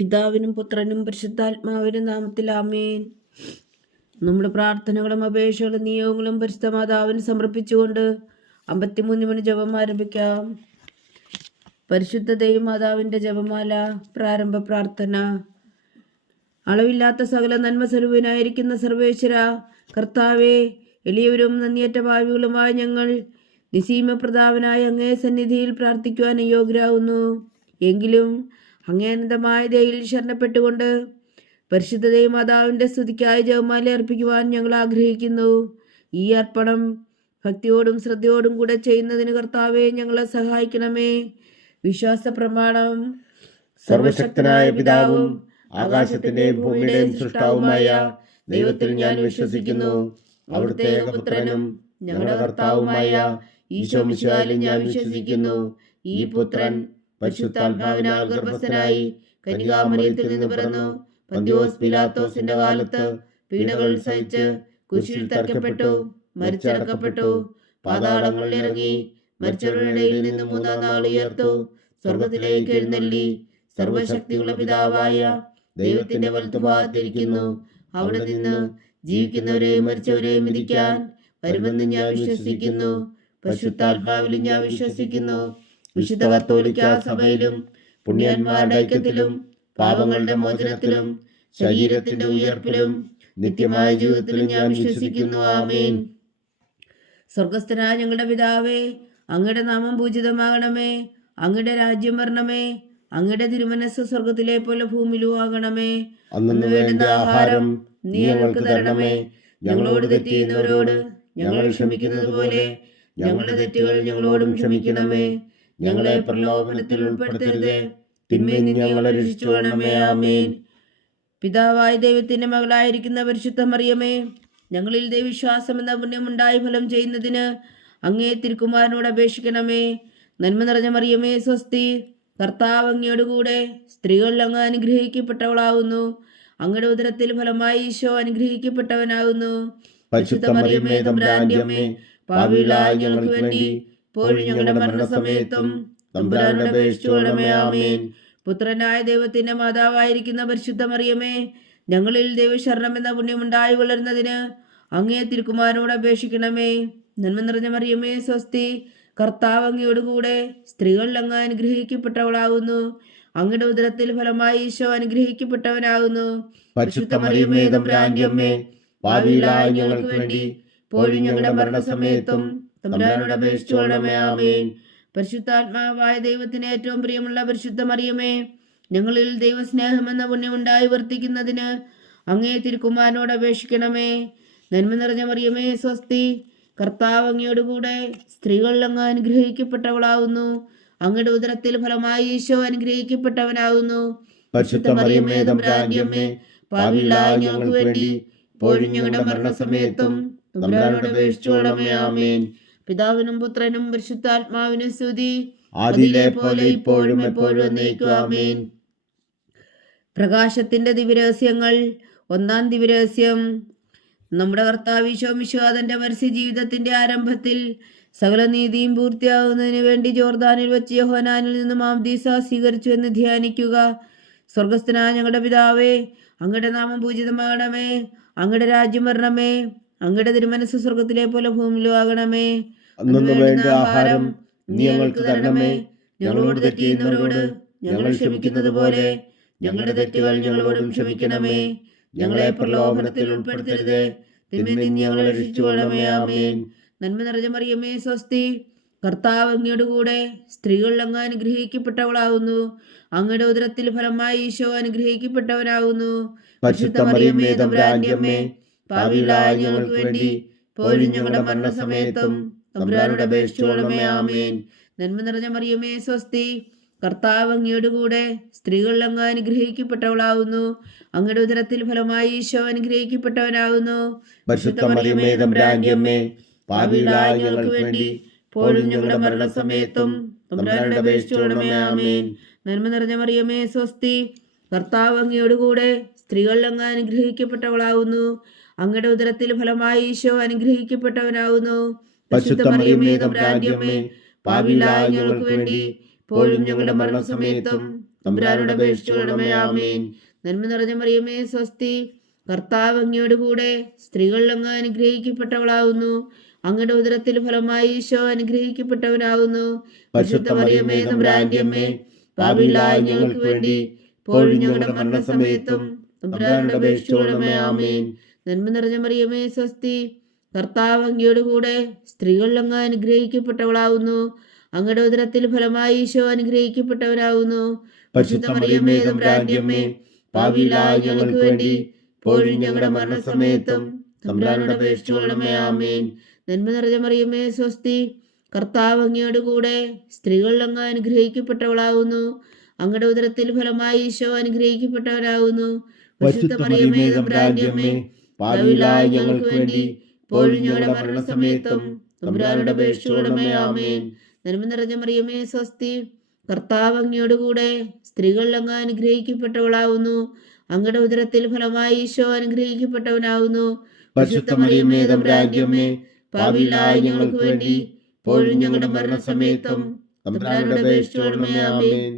പിതാവിനും പുത്രനും പരിശുദ്ധാത്മാവിനും നാമത്തിൽ ആമേൻ. നമ്മുടെ പ്രാർത്ഥനകളും അപേക്ഷകളും നിയോഗങ്ങളും പരിശുദ്ധ മാതാവിന് സമർപ്പിച്ചുകൊണ്ട് 53 മണി ജപം ആരംഭിക്കാം. പരിശുദ്ധ ദൈവമാതാവിൻ്റെ ജപമാല. പ്രാരംഭ പ്രാർത്ഥന. അളവില്ലാത്ത സകല നന്മ സ്വരൂപനായിരിക്കുന്ന സർവേശ്വര കർത്താവേ, എളിയവരും നന്ദിയേറ്റ ഭാവികളുമായ ഞങ്ങൾ നിസീമ പ്രതാപനായ അങ്ങേ സന്നിധിയിൽ പ്രാർത്ഥിക്കുവാൻ അയോഗ്യരാകുന്നു. എങ്കിലും അങ്ങേ അനന്തമായ ദയയിൽ ശരണപ്പെട്ടുകൊണ്ട് പരിശുദ്ധ ദൈവമാതാവിൻ്റെ സ്തുതിക്കായി ജപമാല അർപ്പിക്കുവാൻ ഞങ്ങൾ ആഗ്രഹിക്കുന്നു. ഈ അർപ്പണം ഭക്തിയോടും ശ്രദ്ധയോടും കൂടെ ചെയ്യുന്നതിന് കർത്താവെ ഞങ്ങളെ സഹായിക്കണമേ. വിശ്വാസ പ്രമാണം. സർവശക്തനായ പിതാവും ആകാശത്തിന്റെയും ഭൂമിയുടെയും സൃഷ്ടാവുമായ ദൈവത്തിൽ ഞാൻ വിശ്വസിക്കുന്നു. അവിടുത്തെ ഏകപുത്രനും ഞങ്ങളുടെ കർത്താവുമായ ഈശോ മിശിഹായിൽ ഞാൻ വിശ്വസിക്കുന്നു. ഈ പുത്രൻ പരിശുദ്ധാത്മാവിനാൽ ഗർഭസ്ഥനായി കന്യകാമറിയത്തിൽ നിന്ന് പിറന്നു. പന്തിയോസ് പിലാത്തോസിന്റെ കാലത്ത് പീഡകൾ സഹിച്ച് കുരിശിൽ തറയ്ക്കപ്പെട്ടു, മരിച്ചടക്കപ്പെട്ടു, പാതാളങ്ങളിൽ ഇറങ്ങി, മരിച്ചവരുടെ ഇടയിൽ നിന്ന് 3-ാം നാൾ ഉയർത്തു, സ്വർഗത്തിലേക്ക് എഴുന്നള്ളി, സർവശക്തിയുള്ള പിതാവായ ദൈവത്തിന്റെ വലത്തുഭാഗത്തിരിക്കുന്നു. അവിടെ നിന്ന് ജീവിക്കുന്നവരെയും മരിച്ചവരെയും വിധിക്കാൻ വരുമെന്ന് ഞാൻ വിശ്വസിക്കുന്നു. പരിശുദ്ധാത്മാവിലും ഞാൻ വിശ്വസിക്കുന്നു. വിശുദ്ധ കത്തോലിക്കാ സഭയിലും പുണ്യന്മാരുടെ ഐക്യത്തിലും പാപങ്ങളുടെ മോചനത്തിലും ശരീരത്തിന്റെ ഉയർപ്പിലും നിത്യമായ ജീവിതത്തിലും ഞാൻ വിശ്വസിക്കുന്നു. ആമേൻ. സ്വർഗസ്ഥനായ ഞങ്ങളുടെ പിതാവേ, അങ്ങയുടെ നാമം പൂജിതമാകണമേ. അങ്ങയുടെ രാജ്യം വരണമേ. അങ്ങയുടെ തിരുമനസ് സ്വർഗത്തിലെ പോലെ ഭൂമിയിലും ആകണമേ. അന്നു വേണ്ട ആഹാരം നീ ഞങ്ങൾക്ക് തരണമേ. ഞങ്ങളോട് തെറ്റ് ചെയ്യുന്നവരോട് ഞങ്ങൾ ക്ഷമിക്കുന്നത് പോലെ ഞങ്ങളുടെ തെറ്റുകൾ ഞങ്ങളോടും ക്ഷമിക്കണമേ. ഞങ്ങളെ പ്രലോഭനത്തിൽ ഉൾപ്പെടുത്തരുതേ, തിന്മയിൽ നിന്ന് ഞങ്ങളെ രക്ഷിച്ചുകൊള്ളണമേ. ആമേൻ. പിതാവായ ദൈവത്തിന്റെ മകളായിരിക്കുന്ന പരിശുദ്ധ മറിയമേ, ഞങ്ങളിൽ ദൈവവിശ്വാസം എന്ന പുണ്യമുണ്ടായി ഫലം ചെയ്യുന്നതിന് അങ്ങേ തിരുക്കുമാരനോട് അപേക്ഷിക്കണമേ. നന്മ നിറഞ്ഞ മറിയമേ സ്വസ്തി, കർത്താവ് അങ്ങയോടുകൂടെ സ്ത്രീകളിൽ അങ്ങ് അനുഗ്രഹിക്കപ്പെട്ടവളാകുന്നു. അങ്ങയുടെ ഉദരത്തിൽ ഫലമായി ഈശോ അനുഗ്രഹിക്കപ്പെട്ടവനാകുന്നു. പരിശുദ്ധ മറിയമേ തമ്പുരാന്റെ അമ്മേ, പാപികളായ ഞങ്ങൾക്ക് വേണ്ടി ഇപ്പോഴും ഞങ്ങളുടെ മരണസമയത്തും തമ്പുരാനോട് അപേക്ഷിച്ചുകൊള്ളണമേ. ആമേൻ. പുത്രനായ ദൈവത്തിന്റെ മാതാവായിരിക്കുന്ന പരിശുദ്ധ മറിയമേ, ഞങ്ങളിൽ ദൈവശരണം എന്ന പുണ്യമുണ്ടായി വളരുന്നതിന് അങ്ങേ തിരുക്കുമാരനോട് അപേക്ഷിക്കണമേ. നന്മ നിറഞ്ഞ മറിയമേ സ്വസ്തി, കർത്താവ് അങ്ങയോടുകൂടെ സ്ത്രീകളിൽ അങ്ങ് അനുഗ്രഹിക്കപ്പെട്ടവളാകുന്നു. അങ്ങയുടെ ഉദരത്തിൽ ഫലമായി ഈശോ അനുഗ്രഹിക്കപ്പെട്ടവനാകുന്നു. പരിശുദ്ധ മറിയമേ തമ്പുരാന്റെ അമ്മേ, പാപികളായ ഞങ്ങൾക്ക് വേണ്ടി ഇപ്പോഴും ഞങ്ങളുടെ മരണസമയത്തും തമ്പുരാനോട് അപേക്ഷിച്ചുകൊള്ളണമേ. ആമേൻ. പരിശുദ്ധാത്മാവായ ദൈവത്തിന് ഏറ്റവും പ്രിയമുള്ള പരിശുദ്ധ മറിയമേ, ഞങ്ങളിൽ ദൈവസ്നേഹം എന്ന പുണ്യമുണ്ടായി വർത്തിക്കുന്നതിന് അങ്ങേ തിരുക്കുമാരനോട് അപേക്ഷിക്കണമേ. നന്മ നിറഞ്ഞ മറിയമേ സ്വസ്തി, കർത്താവ് അങ്ങയോടുകൂടെ സ്ത്രീകളിൽ അങ്ങ് അനുഗ്രഹിക്കപ്പെട്ടവളാകുന്നു. അങ്ങയുടെ ഉദരത്തിൽ ഫലമായി ഈശോ അനുഗ്രഹിക്കപ്പെട്ടവനാകുന്നു. പരിശുദ്ധ മറിയമേ തമ്പുരാന്റെ അമ്മേ, പാപികളായ ഞങ്ങൾക്ക് വേണ്ടി ഇപ്പോഴും ഞങ്ങളുടെ മരണസമയത്തും തമ്പുരാനോട് അപേക്ഷിച്ചുകൊള്ളണമേ. ആമേൻ. പിതാവിനും പുത്രനും പരിശുദ്ധാത്മാവിനും സ്തുതി, ആദിയിലെ പോലെ ഇപ്പോഴും എപ്പോഴും എന്നേക്കും. ആമേൻ. പ്രകാശത്തിന്റെ ദിവ്യരഹസ്യങ്ങൾ. 1-ാം ദിവ്യരഹസ്യം. നമ്മുടെ കർത്താവ് ഈശോ മിശിഹാ തന്റെ പരസ്യ ജീവിതത്തിന്റെ ആരംഭത്തിൽ സകല നീതിയും പൂർത്തിയാകുന്നതിന് വേണ്ടി ജോർദാനിൽ വെച്ച് യോഹന്നാനിൽ നിന്ന് മാംദീസ സ്വീകരിച്ചു എന്ന് ധ്യാനിക്കുക. സ്വർഗസ്ഥനായ ഞങ്ങളുടെ പിതാവേ, അങ്ങയുടെ നാമം പൂജിതമാകണമേ. അങ്ങയുടെ രാജ്യം വരണമേ. അങ്ങയുടെ തിരുമനസ് സ്വർഗത്തിലെ പോലെ ഭൂമിയിലും ആകണമേ. അന്നു വേണ്ട ആഹാരം നീ ഞങ്ങൾക്ക് തരണമേ. ഞങ്ങളോട് തെറ്റ് ചെയ്യുന്നവരോട് ഞങ്ങൾ ക്ഷമിക്കുന്നത് പോലെ ഞങ്ങളുടെ തെറ്റുകൾ ഞങ്ങളോടും ക്ഷമിക്കണമേ. ഞങ്ങളെ പ്രലോഭനത്തിൽ ഉൾപ്പെടുത്തരുതേ, തിന്മയിൽ നിന്ന് ഞങ്ങളെ രക്ഷിച്ചുകൊള്ളണമേ. ആമേൻ. നന്മ നിറഞ്ഞ മറിയമേ സ്വസ്തി, കർത്താവ് അങ്ങയോടുകൂടെ സ്ത്രീകളിൽ അങ്ങ് അനുഗ്രഹിക്കപ്പെട്ടവളാകുന്നു. അങ്ങയുടെ ഉദരത്തിൽ ഫലമായി ഈശോ അനുഗ്രഹിക്കപ്പെട്ടവനാകുന്നു. പരിശുദ്ധ മറിയമേ തമ്പുരാന്റെ അമ്മേ, പാപികളായ ഞങ്ങൾക്ക് വേണ്ടി ഇപ്പോഴും ഞങ്ങളുടെ മരണസമയത്തും തമ്പുരാനോട് അപേക്ഷിച്ചുകൊള്ളണമേ. ആമേൻ. നന്മ നിറഞ്ഞ മറിയമേ സ്വസ്തി, കർത്താവ് അങ്ങയോടുകൂടെ സ്ത്രീകളിൽ അങ്ങ് അനുഗ്രഹിക്കപ്പെട്ടവളാകുന്നു. അങ്ങയുടെ ഉദരത്തിൽ ഫലമായി ഈശോ അനുഗ്രഹിക്കപ്പെട്ടവനാകുന്നു. പരിശുദ്ധ മറിയമേ തമ്പുരാന്റെ അമ്മേ, പാപികളായ ഞങ്ങൾക്ക് വേണ്ടി ഇപ്പോഴും ഞങ്ങളുടെ മരണസമയത്തും തമ്പുരാനോട് അപേക്ഷിച്ചുകൊള്ളണമേ. ആമേൻ. നന്മ നിറഞ്ഞ മറിയമേ സ്വസ്തി, കർത്താവ് അങ്ങയോടുകൂടെ സ്ത്രീകളിൽ അങ്ങ് അനുഗ്രഹിക്കപ്പെട്ടവളാകുന്നു. അങ്ങയുടെ ഉദരത്തിൽ ഫലമായി ഈശോ അനുഗ്രഹിക്കപ്പെട്ടവനാകുന്നു. പരിശുദ്ധ മറിയമേ തമ്പുരാന്റെ അമ്മേ, പാപികളായ ഞങ്ങൾക്ക് വേണ്ടി ഇപ്പോഴും ഞങ്ങളുടെ മരണസമയത്തും തമ്പുരാനോട് അപേക്ഷിച്ചുകൊള്ളണമേ. ആമേൻ. നന്മ നിറഞ്ഞ മറിയമേ സ്വസ്തി, കർത്താവ് അങ്ങയോട് കൂടെ സ്ത്രീകൾ അങ്ങ് അനുഗ്രഹിക്കപ്പെട്ടവളാവുന്നു. അങ്ങയുടെ ഉദരത്തിൽ ഫലമായി ഈശോ അനുഗ്രഹിക്കപ്പെട്ടവനാവുന്നു. പരിശുദ്ധ മറിയമേ തമ്പുരാന്റെ അമ്മേ, പാപികളായ ഞങ്ങൾക്ക് വേണ്ടി ഇപ്പോഴും ഞങ്ങളുടെ മരണസമയത്തും തമ്പുരാനോട് അപേക്ഷിച്ചുകൊള്ളണമേ. ആമേൻ. നന്മ നിറഞ്ഞ മറിയമേ സ്വസ്തി, കർത്താവ് അങ്ങയോട് കൂടെ സ്ത്രീകൾ അങ്ങ് അനുഗ്രഹിക്കപ്പെട്ടവളാവുന്നു. അങ്ങയുടെ ഉദരത്തിൽ ഫലമായി ഈശോ അനുഗ്രഹിക്കപ്പെട്ടവനാവുന്നു. പരിശുദ്ധ മറിയമേ തമ്പുരാന്റെ അമ്മേ, പാപികളായ ഞങ്ങൾക്ക് വേണ്ടി ഇപ്പോഴും ഞങ്ങളുടെ മരണസമയത്തും തമ്പുരാനോട് അപേക്ഷിച്ചുകൊള്ളണമേ. ആമേൻ. നന്മ നിറഞ്ഞ മറിയമേ സ്വസ്തി, കർത്താവ് അങ്ങയോട് കൂടെ സ്ത്രീകൾ അങ്ങ് അനുഗ്രഹിക്കപ്പെട്ടവളാവുന്നു. അങ്ങയുടെ ഉദരത്തിൽ ഫലമായി ഈശോ അനുഗ്രഹിക്കപ്പെട്ടവനാവുന്നു. പരിശുദ്ധ മറിയമേ തമ്പുരാന്റെ അമ്മേ, പാപികളായ ഞങ്ങൾക്ക് വേണ്ടി ഇപ്പോഴും ഞങ്ങളുടെ മരണസമയത്തും തമ്പുരാനോട് അപേക്ഷിച്ചുകൊള്ളണമേ. ആമേൻ. നന്മ നിറഞ്ഞ മറിയമേ സ്വസ്തി, കർത്താവ് അങ്ങയോട് കൂടെ സ്ത്രീകൾ അങ്ങ് അനുഗ്രഹിക്കപ്പെട്ടവളാവുന്നു. അങ്ങയുടെ ഉദരത്തിൽ ഫലമായി ഈശോ അനുഗ്രഹിക്കപ്പെട്ടവനാവുന്നു. പരിശുദ്ധ മറിയമേ തമ്പുരാന്റെ അമ്മേ, പാപികളായ ഞങ്ങൾക്ക് വേണ്ടി ഇപ്പോഴും ഞങ്ങളുടെ മരണസമയത്തും തമ്പുരാനോട് അപേക്ഷിച്ചുകൊള്ളണമേ. ആമേൻ.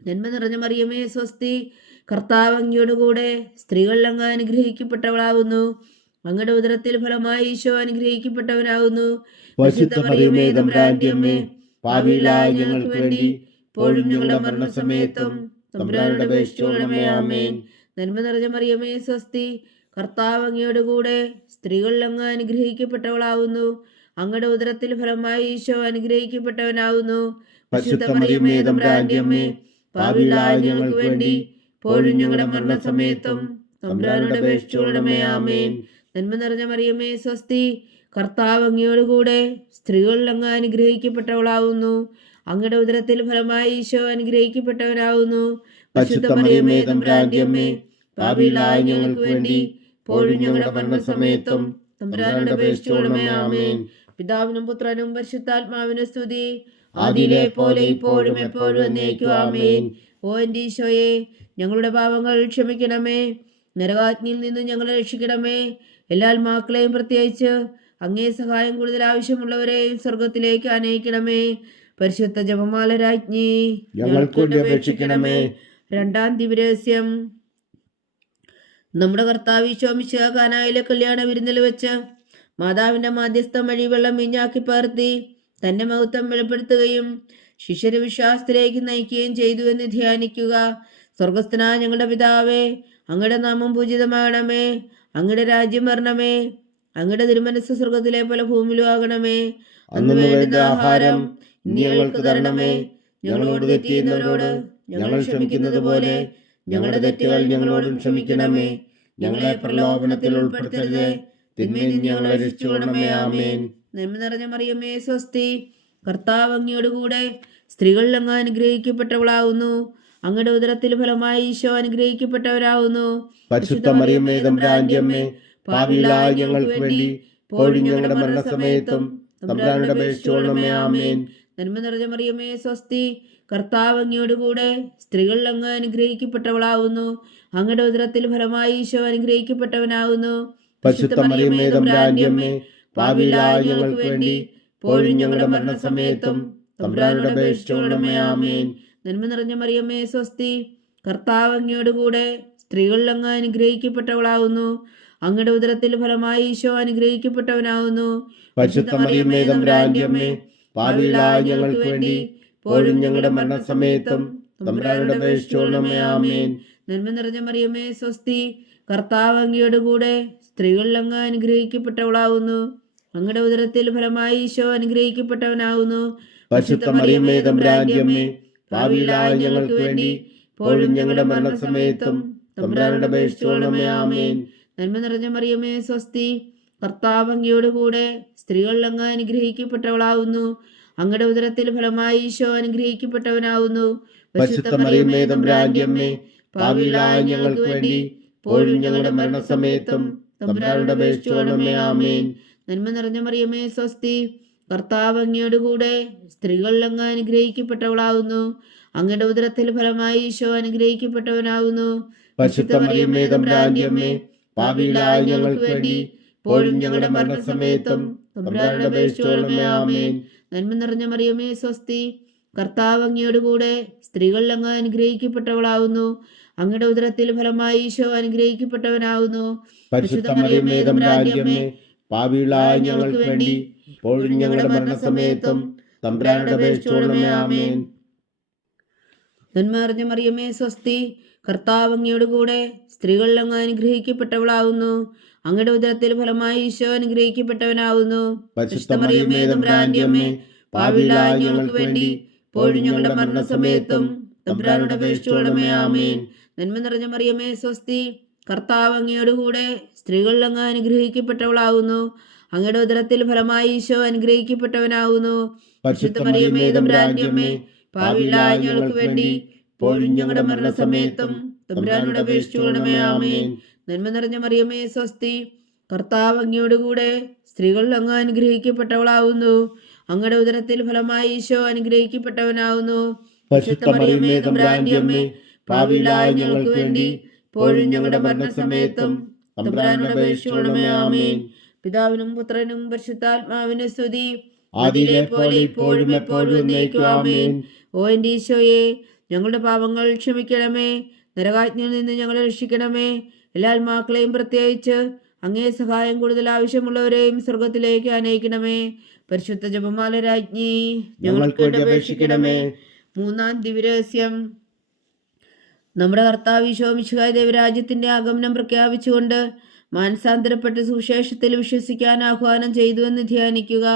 നന്മ നിറഞ്ഞ മറിയമേ സ്വസ്തി, കർത്താവ് അങ്ങയോട് കൂടെ സ്ത്രീകൾ അങ്ങ് അനുഗ്രഹിക്കപ്പെട്ടവളാവുന്നു. അങ്ങയുടെ ഉദരത്തിൽ ഫലമായി ഈശോ അനുഗ്രഹിക്കപ്പെട്ടവനാവുന്നു. പരിശുദ്ധ മറിയമേ തമ്പുരാന്റെ അമ്മേ, പാപികളായ ഞങ്ങൾക്ക് വേണ്ടി ഇപ്പോഴും ഞങ്ങളുടെ മരണസമയത്തും തമ്പുരാനോട് അപേക്ഷിച്ചുകൊള്ളണമേ. ആമേൻ. നന്മ നിറഞ്ഞ മറിയമേ സ്വസ്തി, കർത്താവ് അങ്ങയോട് കൂടെ സ്ത്രീകൾ അങ്ങ് അനുഗ്രഹിക്കപ്പെട്ടവളാവുന്നു. അങ്ങയുടെ ഉദരത്തിൽ ഫലമായി ഈശോ അനുഗ്രഹിക്കപ്പെട്ടവനാവുന്നു. പരിശുദ്ധ മറിയമേ തമ്പുരാന്റെ അമ്മേ, പാപികളായ ഞങ്ങൾക്ക് വേണ്ടി ഇപ്പോഴും ഞങ്ങളുടെ മരണസമയത്തും തമ്പുരാനോട് അപേക്ഷിച്ചുകൊള്ളണമേ. ആമേൻ. നന്മ നിറഞ്ഞ മറിയമേ സ്വസ്തി, കർത്താവ് അങ്ങയോട് കൂടെ സ്ത്രീകൾ അങ്ങ് അനുഗ്രഹിക്കപ്പെട്ടവളാവുന്നു. അങ്ങയുടെ ഉദരത്തിൽ ഫലമായി ഈശോ അനുഗ്രഹിക്കപ്പെട്ടവനാവുന്നു. പരിശുദ്ധ മറിയമേ തമ്പുരാന്റെ അമ്മേ, പാപികളായ ഞങ്ങൾക്ക് വേണ്ടി ഇപ്പോഴും ഞങ്ങളുടെ മരണസമയത്തും തമ്പുരാനോട് അപേക്ഷിച്ചുകൊള്ളണമേ. ആമേൻ. പിതാവിനും പുത്രനും പരിശുദ്ധാത്മാവിനും സ്തുതി, ആദിയിലെ പോലെ ഇപ്പോഴും എപ്പോഴും എന്നേക്കും. ആമേൻ. ഓ എൻ്റെ ഈശോയെ, ഞങ്ങളുടെ പാപങ്ങൾ ക്ഷമിക്കണമേ. നരകാഗ്നിയിൽ നിന്ന് ഞങ്ങളെ രക്ഷിക്കണമേ. എല്ലാ ആത്മാക്കളെയും പ്രത്യേകിച്ച് അങ്ങേ സഹായം കൂടുതൽ ആവശ്യമുള്ളവരെയും സ്വർഗത്തിലേക്ക് ആനയിക്കണമേ. പരിശുദ്ധ ജപമാല രാജ്ഞി, ഞങ്ങൾക്ക് വേണ്ടി അപേക്ഷിക്കണമേ. രണ്ടാം ദിവരഹസ്യം. നമ്മുടെ കർത്താവ് ഈശോ മിശിഹാ കാനായിലെ കല്യാണ വിരുന്നിൽ വെച്ച് മാതാവിന്റെ മാധ്യസ്ഥം വഴി വെള്ളം വീഞ്ഞാക്കി പകർത്തി തന്റെ മഹത്വം വെളിപ്പെടുത്തുകയും ശിഷ്യരെ വിശ്വാസത്തിലേക്ക് നയിക്കുകയും ചെയ്തു എന്ന് ധ്യാനിക്കുക. സ്വർഗസ്ഥനായ ഞങ്ങളുടെ പിതാവേ, അങ്ങയുടെ നാമം പൂജിതമാകണമേ. അങ്ങയുടെ രാജ്യം വരണമേ. അങ്ങയുടെ തിരുമനസ്സ് സ്വർഗത്തിലെ പോലെ ഭൂമിയിലും ആകണമേ. അന്ന് വേണ്ട ആഹാരം ഇനി ഞങ്ങൾക്ക് തരണമേ. ഞങ്ങളോട് തെറ്റ് ചെയ്യുന്നവരോട് ഞങ്ങൾ ക്ഷമിക്കുന്നത് പോലെ ഞങ്ങളുടെ തെറ്റുകൾ ഞങ്ങളോടും ക്ഷമിക്കണമേ. ഞങ്ങളെ പ്രലോഭനത്തിൽ ഉൾപ്പെടുത്തരുതേ, തിന്മയിൽ നിന്ന് ഞങ്ങളെ രക്ഷിച്ചുകൊള്ളണമേ. ആമേൻ. നന്മ നിറഞ്ഞ മറിയമേ സ്വസ്തി, കർത്താവ് അങ്ങയോട് കൂടെ സ്ത്രീകൾ അങ്ങ് അനുഗ്രഹിക്കപ്പെട്ടവളാവുന്നു. അങ്ങയുടെ ഉദരത്തിൽ ഫലമായി ഈശോ അനുഗ്രഹിക്കപ്പെട്ടവരാവുന്നു. പരിശുദ്ധ മറിയമേ തമ്പുരാന്റെ അമ്മേ, പാപികളായ ഞങ്ങൾക്ക് വേണ്ടി ഇപ്പോഴും ഞങ്ങളുടെ മരണസമയത്തും തമ്പുരാനോട് അപേക്ഷിച്ചുകൊള്ളണമേ. ആമേൻ. നന്മ നിറഞ്ഞ മറിയമേ സ്വസ്തി, കർത്താവ് അങ്ങയോട് കൂടെ സ്ത്രീകൾ അങ്ങ് അനുഗ്രഹിക്കപ്പെട്ടവളാവുന്നു. അങ്ങയുടെ ഉദരത്തിൽ ഫലമായി ഈശോ അനുഗ്രഹിക്കപ്പെട്ടവനാവുന്നു. പരിശുദ്ധ മറിയമേ തമ്പുരാന്റെ അമ്മേ, പാപികളായ ഞങ്ങൾക്ക് വേണ്ടി ഇപ്പോഴും ഞങ്ങളുടെ മരണസമയത്തും തമ്പുരാനോട് അപേക്ഷിച്ചുകൊള്ളണമേ. ആമേൻ. നന്മ നിറഞ്ഞ മറിയമേ സ്വസ്തി, കർത്താവ് അങ്ങയോട് കൂടെ സ്ത്രീകൾ അങ്ങ് അനുഗ്രഹിക്കപ്പെട്ടവളാവുന്നു. അങ്ങയുടെ ഉദരത്തിൽ ഫലമായി ഈശോ അനുഗ്രഹിക്കപ്പെട്ടവനാവുന്നു. പരിശുദ്ധ മറിയമേ തമ്പുരാന്റെ അമ്മേ, പാപികളായ ഞങ്ങൾക്ക് വേണ്ടി ഇപ്പോഴും ഞങ്ങളുടെ മരണസമയത്തും തമ്പുരാനോട് അപേക്ഷിച്ചുകൊള്ളണമേ. ആമേൻ. നന്മ നിറഞ്ഞ മറിയമേ സ്വസ്തി, കർത്താവ് അങ്ങയോട് കൂടെ സ്ത്രീകൾ അങ്ങ് അനുഗ്രഹിക്കപ്പെട്ടവളാവുന്നു. അങ്ങയുടെ ഉദരത്തിൽ ഫലമായി ഈശോ അനുഗ്രഹിക്കപ്പെട്ടവനാവുന്നു. പരിശുദ്ധ മറിയമേ തമ്പുരാന്റെ അമ്മേ, പാപികളായ ഞങ്ങൾക്ക് വേണ്ടി ഇപ്പോഴും ഞങ്ങളുടെ മരണസമയത്തും തമ്പുരാനോട് അപേക്ഷിച്ചുകൊള്ളണമേ. ആമേൻ. നന്മ നിറഞ്ഞ മറിയമേ സ്വസ്തി, കർത്താവ് അങ്ങയോട് കൂടെ സ്ത്രീകൾ അങ്ങ് അനുഗ്രഹിക്കപ്പെട്ടവളാവുന്നു. അങ്ങയുടെ ഉദരത്തിൽ ഫലമായി ഈശോ അനുഗ്രഹിക്കപ്പെട്ടവനാവുന്നു. പരിശുദ്ധ മറിയമേ തമ്പുരാന്റെ അമ്മേ, പാപികളായ ഞങ്ങൾക്ക് വേണ്ടി ഇപ്പോഴും ഞങ്ങളുടെ മരണസമയത്തും തമ്പുരാനോട് അപേക്ഷിച്ചുകൊള്ളണമേ. ആമേൻ. നന്മ നിറഞ്ഞ മറിയമേ സ്വസ്തി, കർത്താവ് അങ്ങയോട് കൂടെ സ്ത്രീകൾ അങ്ങ് അനുഗ്രഹിക്കപ്പെട്ടവളാവുന്നു. അങ്ങയുടെ ഉദരത്തിൽ ഫലമായി ഈശോ അനുഗ്രഹിക്കപ്പെട്ടവനാവുന്നു. പരിശുദ്ധ മറിയമേ തമ്പുരാന്റെ അമ്മേ, പാപികളായ ഞങ്ങൾക്ക് വേണ്ടി ഇപ്പോഴും ഞങ്ങളുടെ മരണസമയത്തും തമ്പുരാനോട് അപേക്ഷിച്ചുകൊള്ളണമേ. ആമേൻ. നന്മ നിറഞ്ഞ മറിയമേ സ്വസ്തി, കർത്താവ് അങ്ങയോടുകൂടെ സ്ത്രീകളിൽ അങ്ങ് അനുഗ്രഹിക്കപ്പെട്ടവളാവുന്നു. അങ്ങയുടെ ഉദരത്തിൽ ഫലമായി ഈശോ അനുഗ്രഹിക്കപ്പെട്ടവനാവുന്നു. പരിശുദ്ധ മറിയമേ തമ്പുരാന്റെ അമ്മേ, പാപികളായ ഞങ്ങൾക്ക് വേണ്ടി ഇപ്പോഴും ഞങ്ങളുടെ മരണസമയത്തും തമ്പുരാനോട് അപേക്ഷിച്ചുകൊള്ളണമേ. ആമേൻ. നന്മ നിറഞ്ഞ മറിയമേ സ്വസ്തി, കർത്താവ് അങ്ങയോടുകൂടെ സ്ത്രീകളിൽ അങ്ങ് അനുഗ്രഹിക്കപ്പെട്ടവളാവുന്നു. അങ്ങയുടെ ഉദരത്തിൽ ഫലമായി ഈശോ അനുഗ്രഹിക്കപ്പെട്ടവനാവുന്നു. പരിശുദ്ധ മറിയമേ തമ്പുരാന്റെ അമ്മേ, പാപികളായ ഞങ്ങൾക്ക് വേണ്ടി ഇപ്പോഴും ഞങ്ങളുടെ മരണസമയത്തും തമ്പുരാനോട് അപേക്ഷിച്ചുകൊള്ളണമേ. ആമേൻ. നന്മ നിറഞ്ഞ മറിയമേ സ്വസ്തി, കർത്താവ് അങ്ങയോടുകൂടെ സ്ത്രീകളിൽ അങ്ങ് അനുഗ്രഹിക്കപ്പെട്ടവളാവുന്നു. അങ്ങയുടെ ഉദരത്തിൽ ഫലമായി ഈശോ അനുഗ്രഹിക്കപ്പെട്ടവനാവുന്നു. പരിശുദ്ധ മറിയമേ തമ്പുരാന്റെ അമ്മേ, പാപികളായ ഞങ്ങൾക്ക് വേണ്ടി ഇപ്പോഴും ഞങ്ങളുടെ മരണസമയത്തും തമ്പുരാനോട് അപേക്ഷിച്ചുകൊള്ളണമേ. ആമേൻ. നന്മ നിറഞ്ഞ മറിയമേ സ്വസ്തി, കർത്താവ് അങ്ങയോടുകൂടെ സ്ത്രീകളിൽ അങ്ങ് അനുഗ്രഹിക്കപ്പെട്ടവളാവുന്നു. അങ്ങയുടെ ഉദരത്തിൽ ഫലമായി ഈശോ അനുഗ്രഹിക്കപ്പെട്ടവനാവുന്നു. പരിശുദ്ധ മറിയമേ തമ്പുരാന്റെ അമ്മേ, പാപികളായ ഞങ്ങൾക്ക് വേണ്ടി ഇപ്പോഴും ഞങ്ങളുടെ മരണസമയത്തും തമ്പുരാനോട് അപേക്ഷിച്ചുകൊള്ളണമേ. ആമേൻ. പിതാവിനും പുത്രനും പരിശുദ്ധാത്മാവിനും സ്തുതി, ആദിയിലെ പോലെ ഇപ്പോഴും എപ്പോഴും എന്നേക്കും. ആമേൻ. ഓ എൻ്റെ ഈശോയെ, ഞങ്ങളുടെ പാപങ്ങൾ ക്ഷമിക്കണമേ, നരകാജ്ഞയിൽ നിന്ന് ഞങ്ങളെ രക്ഷിക്കണമേ. എല്ലാ ആത്മാക്കളെയും പ്രത്യേകിച്ച് അങ്ങേ സഹായം കൂടുതൽ ആവശ്യമുള്ളവരെയും സ്വർഗത്തിലേക്ക് അനയിക്കണമേ. പരിശുദ്ധ ജപമാല രാജ്ഞി, ഞങ്ങൾക്ക് വേണ്ടി അപേക്ഷിക്കണമേ. മൂന്നാം ദിവ്യരഹസ്യം. നമ്മുടെ കർത്താവ് ഈശോ മിശിഹായ ദൈവരാജ്യത്തിന്റെ ആഗമനം പ്രഖ്യാപിച്ചുകൊണ്ട് മാനസാന്തരപ്പെട്ട് സുവിശേഷത്തിൽ വിശ്വസിക്കാൻ ആഹ്വാനം ചെയ്തുവെന്ന് ധ്യാനിക്കുക.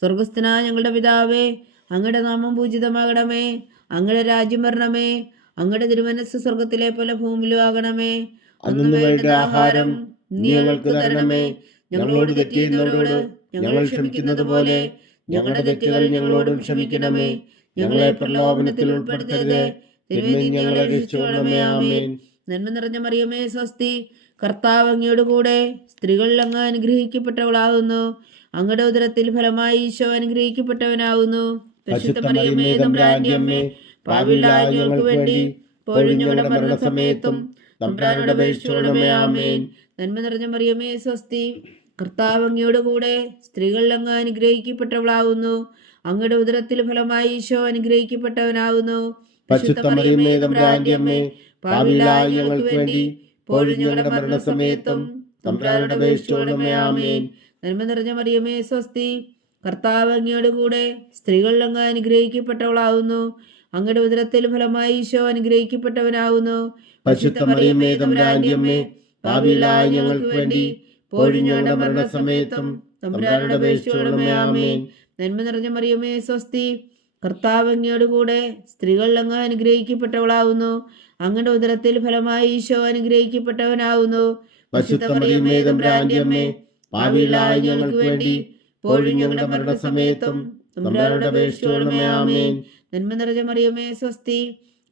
സ്വർഗസ്ഥനായ ഞങ്ങളുടെ പിതാവേ, അങ്ങയുടെ നാമം പൂജിതമാകണമേ. അങ്ങയുടെ രാജ്യം വരണമേ. അങ്ങയുടെ തിരുമനസ്സ് സ്വർഗത്തിലെ പോലെ ഭൂമിയിലും ആകണമേ. അന്നു വേണ്ട ആഹാരം നീ ഞങ്ങൾക്ക് തരണമേ. ഞങ്ങളോട് തെറ്റ് ചെയ്യുന്നവരോട് ഞങ്ങൾ ക്ഷമിക്കുന്നത് പോലെ ഞങ്ങളുടെ തെറ്റുകൾ ഞങ്ങളോടും ക്ഷമിക്കണമേ. ഞങ്ങളെ പ്രലോഭനത്തിൽ ഉൾപ്പെടുത്തരുതേ, തിന്മയിൽ ഞങ്ങളെ രക്ഷിച്ചുകൊള്ളണമേ. ആമേൻ. നന്മ നിറഞ്ഞ മറിയമേ സ്വസ്തി, കർത്താവ് അങ്ങയോടുകൂടെ സ്ത്രീകളിൽ അങ്ങ് അനുഗ്രഹിക്കപ്പെട്ടവളാകുന്നു. അങ്ങയുടെ ഉദരത്തിൽ ഫലമായി ഈശോ അനുഗ്രഹിക്കപ്പെട്ടവനാകുന്നു. പരിശുദ്ധ മറിയമേ തമ്പുരാന്റെ അമ്മേ, പാപികളായ ഞങ്ങൾക്ക് വേണ്ടി ഇപ്പോഴും ഞങ്ങളുടെ മരണസമയത്തും തമ്പുരാനോട് അപേക്ഷിച്ചുകൊള്ളണമേ. ആമേൻ. നന്മ നിറഞ്ഞ മറിയമേ സ്വസ്തി, കർത്താവ് അങ്ങയോടുകൂടെ സ്ത്രീകളിൽ അങ്ങ് അനുഗ്രഹിക്കപ്പെട്ടവളാകുന്നു. അങ്ങയുടെ ഉദരത്തിൽ ഫലമായി ഈശോ അനുഗ്രഹിക്കപ്പെട്ടവനാകുന്നു. പരിശുദ്ധ മറിയമേ തമ്പുരാന്റെ അമ്മേ, പാപികളായ ഞങ്ങൾക്ക് വേണ്ടി ഇപ്പോഴും ഞങ്ങളുടെ മരണസമയത്തും തമ്പുരാനോട് അപേക്ഷിച്ചുകൊള്ളണമേ. ആമേൻ. നന്മ നിറഞ്ഞ മറിയമേ സ്വസ്തി, കർത്താവ് അങ്ങയോടുകൂടെ സ്ത്രീകളിൽ അങ്ങ് അനുഗ്രഹിക്കപ്പെട്ടവളാകുന്നു. അങ്ങയുടെ ഉദരത്തിൽ ഫലമായി ഈശോ അനുഗ്രഹിക്കപ്പെട്ടവനാകുന്നു. പരിശുദ്ധ മറിയമേ തമ്പുരാന്റെ അമ്മേ, പാപികളായ ഞങ്ങൾക്ക് വേണ്ടി ഇപ്പോഴും ഞങ്ങളുടെ മരണസമയത്തും തമ്പുരാനോട് അപേക്ഷിച്ചുകൊള്ളണമേ. ആമേൻ. നന്മ നിറഞ്ഞ മറിയമേ സ്വസ്തി, കർത്താവ് അങ്ങയോടുകൂടെ സ്ത്രീകളിൽ അങ്ങ് അനുഗ്രഹിക്കപ്പെട്ടവളാകുന്നു. അങ്ങയുടെ ഉദരത്തിൽ ഫലമായി ഈശോ അനുഗ്രഹിക്കപ്പെട്ടവനാകുന്നു. പരിശുദ്ധ മറിയമേ തമ്പുരാന്റെ അമ്മേ, പാപികളായ ഞങ്ങൾക്ക് വേണ്ടി ഇപ്പോഴും ഞങ്ങളുടെ മരണസമയത്തും തമ്പുരാനോട് അപേക്ഷിച്ചുകൊള്ളണമേ. ആമേൻ. നന്മ നിറഞ്ഞ മറിയമേ സ്വസ്തി,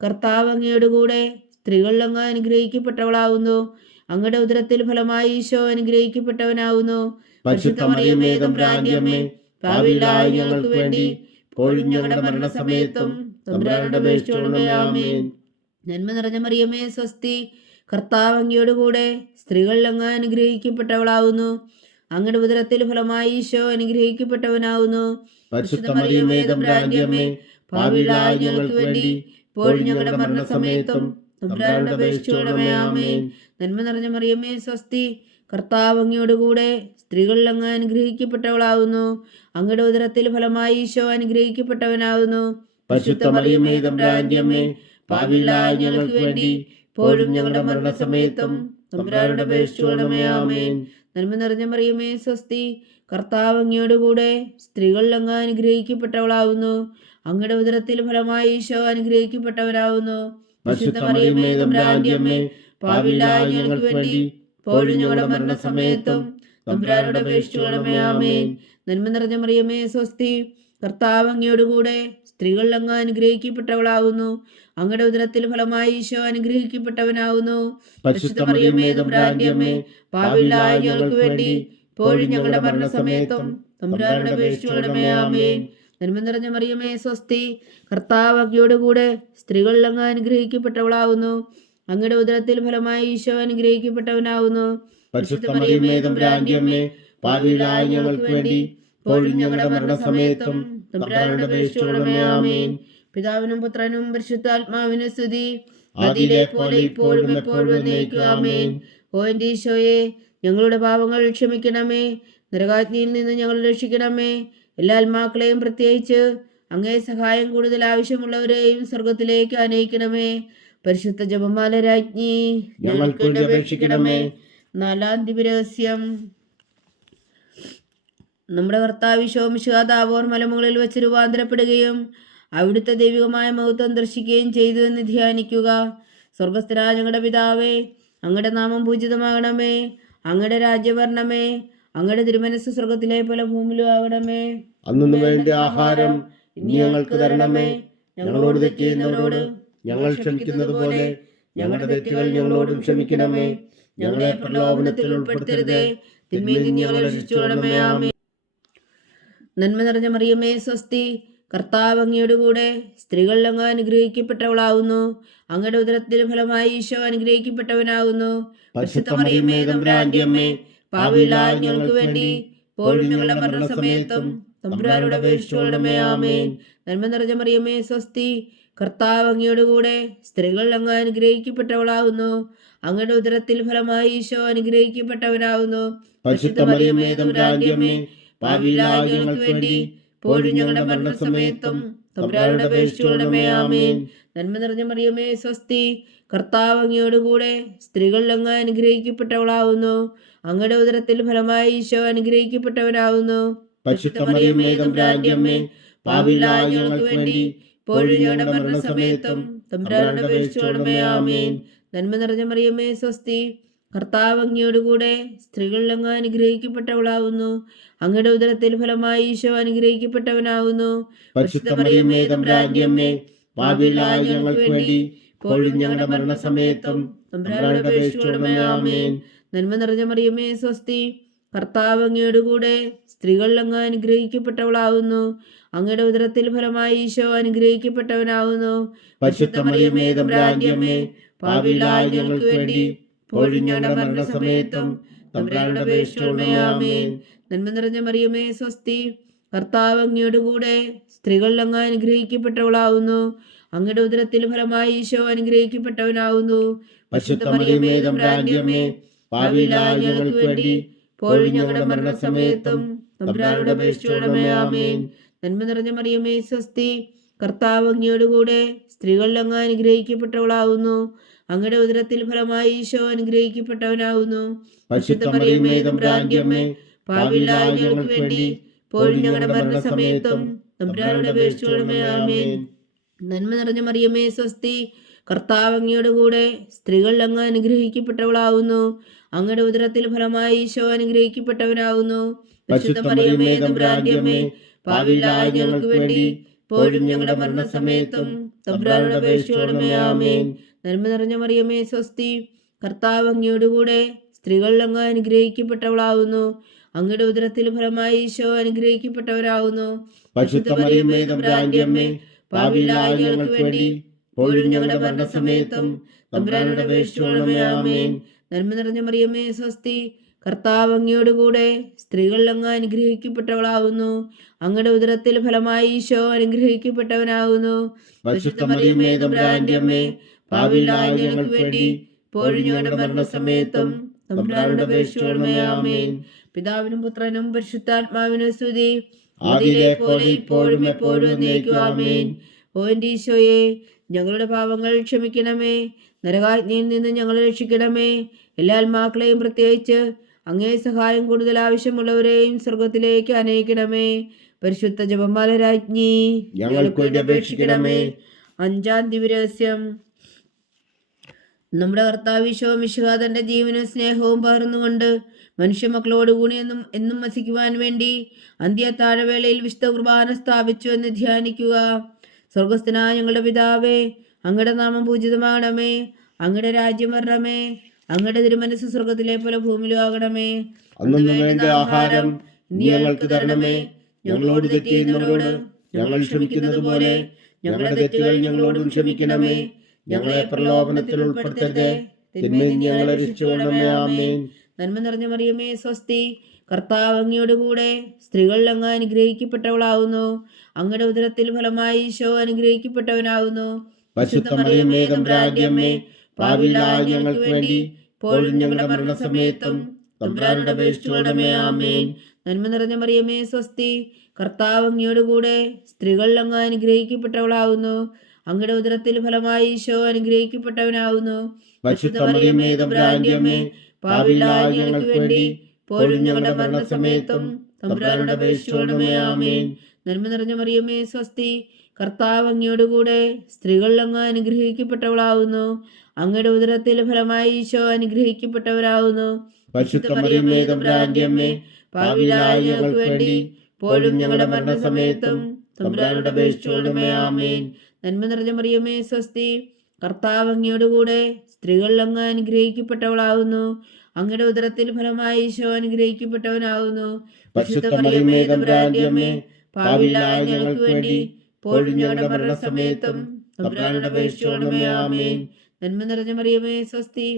കർത്താവ് അങ്ങയോടുകൂടെ സ്ത്രീകളിൽ അങ്ങ് അനുഗ്രഹിക്കപ്പെട്ടവളാകുന്നു. അങ്ങയുടെ ഉദരത്തിൽ ഫലമായി ഈശോ അനുഗ്രഹിക്കപ്പെട്ടവനാകുന്നു. പരിശുദ്ധ മറിയമേ തമ്പുരാന്റെ അമ്മേ, പാപികളായ ഞങ്ങൾക്ക് വേണ്ടി ഇപ്പോഴും ഞങ്ങളുടെ മരണസമയത്തും തമ്പുരാനോട് അപേക്ഷിച്ചുകൊള്ളണമേ. ആമേൻ. നന്മ നിറഞ്ഞ മറിയമേ സ്വസ്തി, കർത്താവ് അങ്ങയോടുകൂടെ സ്ത്രീകളിൽ അങ്ങ് അനുഗ്രഹിക്കപ്പെട്ടവളാകുന്നു. അങ്ങയുടെ ഉദരത്തിൽ ഫലമായി ഈശോ അനുഗ്രഹിക്കപ്പെട്ടവനാകുന്നു. പരിശുദ്ധ മറിയമേ തമ്പുരാന്റെ അമ്മേ, പാപികളായ ഞങ്ങൾക്ക് വേണ്ടി ഇപ്പോഴും ഞങ്ങളുടെ മരണസമയത്തും തമ്പുരാനോട് അപേക്ഷിച്ചുകൊള്ളണമേ. ആമേൻ. നന്മ നിറഞ്ഞ മറിയമേ സ്വസ്തി, കർത്താവ് അങ്ങയോടുകൂടെ സ്ത്രീകളിൽ അങ്ങ് അനുഗ്രഹിക്കപ്പെട്ടവളാകുന്നു. അങ്ങയുടെ ഉദരത്തിൽ ഫലമായി ഈശോ അനുഗ്രഹിക്കപ്പെട്ടവനാകുന്നു. പരിശുദ്ധ മറിയമേ തമ്പുരാന്റെ അമ്മേ, പാപികളായ ഞങ്ങൾക്ക് വേണ്ടി ഇപ്പോഴും ഞങ്ങളുടെ മരണസമയത്തും തമ്പുരാനോട് അപേക്ഷിച്ചുകൊള്ളണമേ. ആമേൻ. നന്മ നിറഞ്ഞ മറിയമേ സ്വസ്തി, കർത്താവ് അങ്ങയോടുകൂടെ സ്ത്രീകളിൽ അങ്ങ് അനുഗ്രഹിക്കപ്പെട്ടവളാകുന്നു. അങ്ങയുടെ ഉദരത്തിൽ ഫലമായി ഈശോ അനുഗ്രഹിക്കപ്പെട്ടവനാകുന്നു. പരിശുദ്ധ മറിയമേ തമ്പുരാന്റെ അമ്മേ, പാപികളായ ഞങ്ങൾക്ക് വേണ്ടി ഇപ്പോഴും ഞങ്ങളുടെ മരണസമയത്തും തമ്പുരാനോട് അപേക്ഷിച്ചുകൊള്ളണമേ. ആമേൻ. നന്മ നിറഞ്ഞ മറിയമേ സ്വസ്തി, കർത്താവ് അങ്ങയോടുകൂടെ സ്ത്രീകളിൽ അങ്ങ് അനുഗ്രഹിക്കപ്പെട്ടവളാകുന്നു. അങ്ങയുടെ ഉദരത്തിൽ ഫലമായി ഈശോ അനുഗ്രഹിക്കപ്പെട്ടവനാകുന്നു. പരിശുദ്ധ മറിയമേ തമ്പുരാന്റെ അമ്മേ, പാപികളായ ഞങ്ങൾക്ക് വേണ്ടി ഇപ്പോഴും ഞങ്ങളുടെ മരണസമയത്തും തമ്പുരാനോട് അപേക്ഷിച്ചുകൊള്ളണമേ. ആമേൻ. നന്മ നിറഞ്ഞ മറിയമേ സ്വസ്തി, കർത്താവ് അങ്ങയോടുകൂടെ സ്ത്രീകളിൽ അങ്ങ് അനുഗ്രഹിക്കപ്പെട്ടവളാകുന്നു. അങ്ങയുടെ ഉദരത്തിൽ ഫലമായി ഈശോ അനുഗ്രഹിക്കപ്പെട്ടവനാകുന്നു. പരിശുദ്ധ മറിയമേ തമ്പുരാന്റെ അമ്മേ, പാപികളായ ഞങ്ങൾക്ക് വേണ്ടി ഇപ്പോഴും ഞങ്ങളുടെ മരണസമയത്തും തമ്പുരാനോട് അപേക്ഷിച്ചുകൊള്ളണമേ. ആമേൻ. പിതാവിനും പുത്രനും പരിശുദ്ധാത്മാവിനും സ്തുതി. ആദിയിലെ പോലെ ഇപ്പോഴും എപ്പോഴും എന്നേക്കും ആമേൻ. ഓ എൻ്റെ ഈശോയെ, ഞങ്ങളുടെ പാപങ്ങൾ ക്ഷമിക്കണമേ. നരകാഗ്നിയിൽ നിന്ന് ഞങ്ങൾ രക്ഷിക്കണമേ. എല്ലാ ആത്മാക്കളെയും, പ്രത്യേകിച്ച് അങ്ങേ സഹായം കൂടുതൽ ആവശ്യമുള്ളവരെയും സ്വർഗത്തിലേക്ക് അനയിക്കണമേ. പരിശുദ്ധ ജപമാല രാജ്ഞി, ഞങ്ങൾക്ക് വേണ്ടി അപേക്ഷിക്കണമേ. നാലാം ദിവരഹസ്യം. നമ്മുടെ കർത്താവ് ഈശോ മിശിഹാ താബോർ മലമുകളിൽ വെച്ച് രൂപാന്തരപ്പെടുകയും അവിടുത്തെ ദൈവികമായ മഹത്വം ദർശിക്കുകയും ചെയ്തു എന്ന് ധ്യാനിക്കുക. സ്വർഗസ്ഥനായ ഞങ്ങളുടെ പിതാവേ, അങ്ങയുടെ നാമം പൂജിതമാകണമേ. അങ്ങയുടെ രാജ്യം വരണമേ. അങ്ങയുടെ തിരുമനസ് സ്വർഗത്തിലെ പോലെ ഭൂമിയിലും ആകണമേ. അന്നു വേണ്ട ആഹാരം ഇനി ഞങ്ങൾക്ക് തരണമേ. ഞങ്ങളോട് തെറ്റ് ചെയ്യുന്നവരോട് ഞങ്ങൾ ക്ഷമിക്കുന്നത് പോലെ ഞങ്ങളുടെ തെറ്റുകൾ ഞങ്ങളോടും ക്ഷമിക്കണമേ. ഞങ്ങളെ പ്രലോഭനത്തിൽ ഉൾപ്പെടുത്തരുതേ, തിന്മയിൽ നിന്ന് ഞങ്ങളെ രക്ഷിച്ചുകൊള്ളണമേ. ആമേൻ. നന്മ നിറഞ്ഞ മറിയമേ സ്വസ്തി, കർത്താവ് അങ്ങയുടെ കൂടെ, സ്ത്രീകൾ അങ്ങ് അനുഗ്രഹിക്കപ്പെട്ടവളാവുന്നു. അങ്ങയുടെ ഉദരത്തിന് ഫലമായി ഈശോ അനുഗ്രഹിക്കപ്പെട്ടവനാകുന്നു. പരിശുദ്ധ മറിയമേ തമ്പുരാന്റെ അമ്മേ, പാപികളായ ഞങ്ങൾക്ക് വേണ്ടി ഇപ്പോഴും ഞങ്ങളുടെ മരണസമയത്തും തമ്പുരാനോട് അപേക്ഷിച്ചുകൊള്ളണമേ. ആമേൻ. നന്മ നിറഞ്ഞ മറിയമേ സ്വസ്തി, കർത്താവ് അങ്ങയുടെ കൂടെ, സ്ത്രീകൾ അങ്ങ് അനുഗ്രഹിക്കപ്പെട്ടവളാകുന്നു. അങ്ങയുടെ ഉദരത്തിൽ ഫലമായി ഈശോ അനുഗ്രഹിക്കപ്പെട്ടവനാകുന്നു. പരിശുദ്ധ മറിയമേ തമ്പുരാന്റെ അമ്മേ, പാപികളായ ഞങ്ങൾക്ക് വേണ്ടി ഇപ്പോഴും ഞങ്ങളുടെ മരണസമയത്തും തമ്പുരാനോട് അപേക്ഷിച്ചുകൊള്ളണമേ. ആമേൻ. നന്മ നിറഞ്ഞ മറിയമേ സ്വസ്തി, കർത്താവ് അങ്ങയുടെ കൂടെ, സ്ത്രീകൾ അങ്ങ് അനുഗ്രഹിക്കപ്പെട്ടവളാകുന്നു. അങ്ങയുടെ ഉദരത്തിൽ ഫലമായി ഈശോ അനുഗ്രഹിക്കപ്പെട്ടവനാകുന്നു. പരിശുദ്ധ മറിയമേ തമ്പുരാന്റെ അമ്മേ, പാപികളായ ഞങ്ങൾക്ക് വേണ്ടി ഇപ്പോഴും ഞങ്ങളുടെ മരണസമയത്തും തമ്പുരാനോട് അപേക്ഷിച്ചുകൊള്ളണമേ. ആമേൻ. നന്മ നിറഞ്ഞ മറിയമേ സ്വസ്തി, കർത്താവ് അങ്ങയുടെ കൂടെ, സ്ത്രീകൾ അങ്ങ് അനുഗ്രഹിക്കപ്പെട്ടവളാകുന്നു. അങ്ങയുടെ ഉദരത്തിൽ ഫലമായി ഈശോ അനുഗ്രഹിക്കപ്പെട്ടവനാകുന്നു. പരിശുദ്ധ മറിയമേ തമ്പുരാന്റെ അമ്മേ, പാപികളായ ഞങ്ങൾക്ക് വേണ്ടി ഇപ്പോഴും ഞങ്ങളുടെ മരണസമയത്തും തമ്പുരാനോട് അപേക്ഷിച്ചുകൊള്ളണമേ. ആമേൻ. നന്മ നിറഞ്ഞ മറിയമേ സ്വസ്തി, കർത്താവ് അങ്ങയുടെ കൂടെ, സ്ത്രീകൾ അങ്ങ് അനുഗ്രഹിക്കപ്പെട്ടവളാകുന്നു. അങ്ങയുടെ ഉദരത്തിൽ ഫലമായി ഈശോ അനുഗ്രഹിക്കപ്പെട്ടവനാകുന്നു. പരിശുദ്ധ മറിയമേ തമ്പുരാന്റെ അമ്മേ, പാപികളായ ഞങ്ങൾക്ക് വേണ്ടി ഇപ്പോഴും ഞങ്ങളുടെ മരണസമയത്തും തമ്പുരാനോട് അപേക്ഷിച്ചുകൊള്ളണമേ. ആമേൻ. നന്മ നിറഞ്ഞ മറിയമേ സ്വസ്തി, കർത്താവ് അങ്ങയുടെ കൂടെ, സ്ത്രീകൾ അങ്ങ് അനുഗ്രഹിക്കപ്പെട്ടവളാകുന്നു. അങ്ങയുടെ ഉദരത്തിൽ ഫലമായി ഈശോ അനുഗ്രഹിക്കപ്പെട്ടവനാകുന്നു. പരിശുദ്ധ മറിയമേ തമ്പുരാന്റെ അമ്മേ, പാപികളായ ഞങ്ങൾക്ക് വേണ്ടി ഇപ്പോഴും ഞങ്ങളുടെ മരണസമയത്തും തമ്പുരാനോട് അപേക്ഷിച്ചുകൊള്ളണമേ. ആമേൻ. നന്മ നിറഞ്ഞ മറിയമേ സ്വസ്തി, കർത്താവ് അങ്ങയുടെ കൂടെ, സ്ത്രീകൾ അങ്ങ് അനുഗ്രഹിക്കപ്പെട്ടവളാകുന്നു. അങ്ങയുടെ ഉദരത്തിൽ ഫലമായി ഈശോ അനുഗ്രഹിക്കപ്പെട്ടവനാകുന്നു. പരിശുദ്ധ മറിയമേ തമ്പുരാന്റെ അമ്മേ, പാപികളായ ഞങ്ങൾക്ക് വേണ്ടി ഇപ്പോഴും ഞങ്ങളുടെ മരണസമയത്തും തമ്പുരാനോട് അപേക്ഷിച്ചുകൊള്ളണമേ. ആമേൻ. നന്മ നിറഞ്ഞ മറിയമേ സ്വസ്തി, കർത്താവ് അങ്ങയുടെ കൂടെ, സ്ത്രീകൾ അങ്ങ് അനുഗ്രഹിക്കപ്പെട്ടവളാകുന്നു. അങ്ങയുടെ ഉദരത്തിൽ ഫലമായി ഈശോ അനുഗ്രഹിക്കപ്പെട്ടവനാകുന്നു. പരിശുദ്ധ മറിയമേ തമ്പുരാന്റെ അമ്മേ, പാപികളായ ഞങ്ങൾക്ക് വേണ്ടി ഇപ്പോഴും ഞങ്ങളുടെ മരണസമയത്തും തമ്പുരാനോട് അപേക്ഷിച്ചുകൊള്ളണമേ. ആമേൻ. നന്മ നിറഞ്ഞ മറിയമേ സ്വസ്തി, കർത്താവ് അങ്ങയുടെ കൂടെ, സ്ത്രീകൾ അങ്ങ് അനുഗ്രഹിക്കപ്പെട്ടവളാകുന്നു. അങ്ങയുടെ ഉദരത്തിൽ ഫലമായി ഈശോ അനുഗ്രഹിക്കപ്പെട്ടവരാകുന്നു. പരിശുദ്ധ മറിയമേ തമ്പുരാന്റെ അമ്മേ, പാപികളായ ഞങ്ങൾക്ക് വേണ്ടി ഇപ്പോഴും ഞങ്ങളുടെ മരണസമയത്തും തമ്പുരാനോട് അപേക്ഷിച്ചുകൊള്ളണമേ. ആമേൻ. നന്മ നിറഞ്ഞ മറിയമേ സ്വസ്തി, കർത്താവ് അങ്ങയുടെ കൂടെ, സ്ത്രീകൾ അങ്ങ് അനുഗ്രഹിക്കപ്പെട്ടവളാകുന്നു. അങ്ങയുടെ ഉദരത്തിൽ ഫലമായി ഈശോ അനുഗ്രഹിക്കപ്പെട്ടവനാകുന്നു. പരിശുദ്ധ മറിയമേ തമ്പുരാന്റെ അമ്മേ, പാപികളായ ഞങ്ങൾക്ക് വേണ്ടി ഇപ്പോഴും ഞങ്ങളുടെ മരണസമയത്തും തമ്പുരാനോട് അപേക്ഷിച്ചുകൊള്ളണമേ. ആമേൻ. പിതാവിനും പുത്രനും പരിശുദ്ധാത്മാവിനും സ്തുതി. ആദിയിലെ പോലെ ഇപ്പോഴും എപ്പോഴും എന്നേക്കും. ആമേൻ. ഓ എൻ്റെ ഈശോയെ, ഞങ്ങളുടെ പാപങ്ങൾ ക്ഷമിക്കണമേ. നരകാഗ്നിയിൽ നിന്ന് ഞങ്ങളെ രക്ഷിക്കണമേ. എല്ലാ ആത്മാക്കളെയും, പ്രത്യേകിച്ച് അങ്ങേ സഹായം കൂടുതൽ ആവശ്യമുള്ളവരെയും സ്വർഗത്തിലേക്ക് അനയിക്കണമേ. പരിശുദ്ധ ജപമാല രാജ്ഞി, ഞങ്ങൾക്ക് വേണ്ടി അപേക്ഷിക്കണമേ. അഞ്ചാം ദിവരഹസ്യം. നമ്മുടെ കർത്താവ് ഈശോ മിശിഹാ തന്റെ ജീവനും സ്നേഹവും പകർന്നുകൊണ്ട് മനുഷ്യമക്കളോട് കൂടി എന്നും വസിക്കുവാൻ വേണ്ടി അന്ത്യത്താഴവേളയിൽ വിശുദ്ധ കുർബാന സ്ഥാപിച്ചു എന്ന് ധ്യാനിക്കുക. സ്വർഗസ്ഥനായ ഞങ്ങളുടെ പിതാവേ, അങ്ങയുടെ നാമം പൂജിതമാകണമേ. അങ്ങയുടെ രാജ്യം വരണമേ. അങ്ങയുടെ തിരുമനസ് സ്വർഗത്തിലെ പോലെ ഭൂമിയിലും ആകണമേ. അന്നു വേണ്ട ആഹാരം ഇനി ഞങ്ങൾക്ക് തരണമേ. ഞങ്ങളോട് തെറ്റ് ചെയ്യുന്നവരോട് ഞങ്ങൾ ക്ഷമിക്കുന്നത് പോലെ ഞങ്ങളുടെ തെറ്റുകൾ ഞങ്ങളോടും ക്ഷമിക്കണമേ. ഞങ്ങളെ പ്രലോഭനത്തിൽ ഉൾപ്പെടുത്തരുതേ, തിന്മയിൽ നിന്ന് ഞങ്ങളെ രക്ഷിച്ചുകൊള്ളണമേ. ആമേൻ. നന്മ നിറഞ്ഞ മറിയമേ സ്വസ്തി, കർത്താവ് അങ്ങയോട് കൂടെ സ്ത്രീകളിൽ അങ്ങ് അനുഗ്രഹിക്കപ്പെട്ടവളാവുന്നു. അങ്ങയുടെ ഉദരത്തിൽ ഫലമായി ഈശോ അനുഗ്രഹിക്കപ്പെട്ടവനാകുന്നു. പരിശുദ്ധ മറിയമേ തമ്പുരാന്റെ അമ്മേ, പാപികളായ ഞങ്ങൾക്ക് വേണ്ടി ഇപ്പോഴും ഞങ്ങളുടെ മരണസമയത്തും തമ്പുരാനോട് അപേക്ഷിച്ചുകൊള്ളണമേ. ആമേൻ. നന്മ നിറഞ്ഞ മറിയമേ സ്വസ്തി, കർത്താവ് അങ്ങയോട് കൂടെ സ്ത്രീകളിൽ അങ്ങ് അനുഗ്രഹിക്കപ്പെട്ടവളാവുന്നു. അങ്ങയുടെ ഉദരത്തിൽ ഫലമായി ഈശോ അനുഗ്രഹിക്കപ്പെട്ടവനാകുന്നു. പരിശുദ്ധ മറിയമേ തമ്പുരാന്റെ അമ്മേ, പാപികളായ ഞങ്ങൾക്ക് വേണ്ടി ഇപ്പോഴും ഞങ്ങളുടെ മരണസമയത്തും തമ്പുരാനോട് അപേക്ഷിച്ചുകൊള്ളണമേ. ആമേൻ. നന്മ നിറഞ്ഞ മറിയമേ സ്വസ്തി, കർത്താവ് അങ്ങയോട് കൂടെ സ്ത്രീകളിൽ അങ്ങ് അനുഗ്രഹിക്കപ്പെട്ടവളാവുന്നു. അങ്ങയുടെ ഉദരത്തിൽ ഫലമായി ഈശോ അനുഗ്രഹിക്കപ്പെട്ടവരാകുന്നു. പരിശുദ്ധ മറിയമേ തമ്പുരാന്റെ അമ്മേ, പാപികളായ ഞങ്ങൾക്ക് വേണ്ടി ഇപ്പോഴും ഞങ്ങളുടെ മരണസമയത്തും തമ്പുരാനോട് അപേക്ഷിച്ചുകൊള്ളണമേ. ആമേൻ. നന്മ നിറഞ്ഞ മറിയമേ സ്വസ്തി, കർത്താവ് അങ്ങയോട് കൂടെ സ്ത്രീകളിൽ അങ്ങ് അനുഗ്രഹിക്കപ്പെട്ടവളാവുന്നു. അങ്ങയുടെ ഉദരത്തിൽ ഫലമായി ഈശോ അനുഗ്രഹിക്കപ്പെട്ടവനാകുന്നു. പരിശുദ്ധ മറിയമേ തമ്പുരാന്റെ അമ്മേ, പാപികളായ ഞങ്ങൾക്ക് വേണ്ടി ഇപ്പോഴും ഞങ്ങളുടെ മരണസമയത്തും തമ്പുരാനോട് അപേക്ഷിച്ചുകൊള്ളണമേ. ആമേൻ. നന്മ നിറഞ്ഞ മറിയമേ സ്വസ്തി,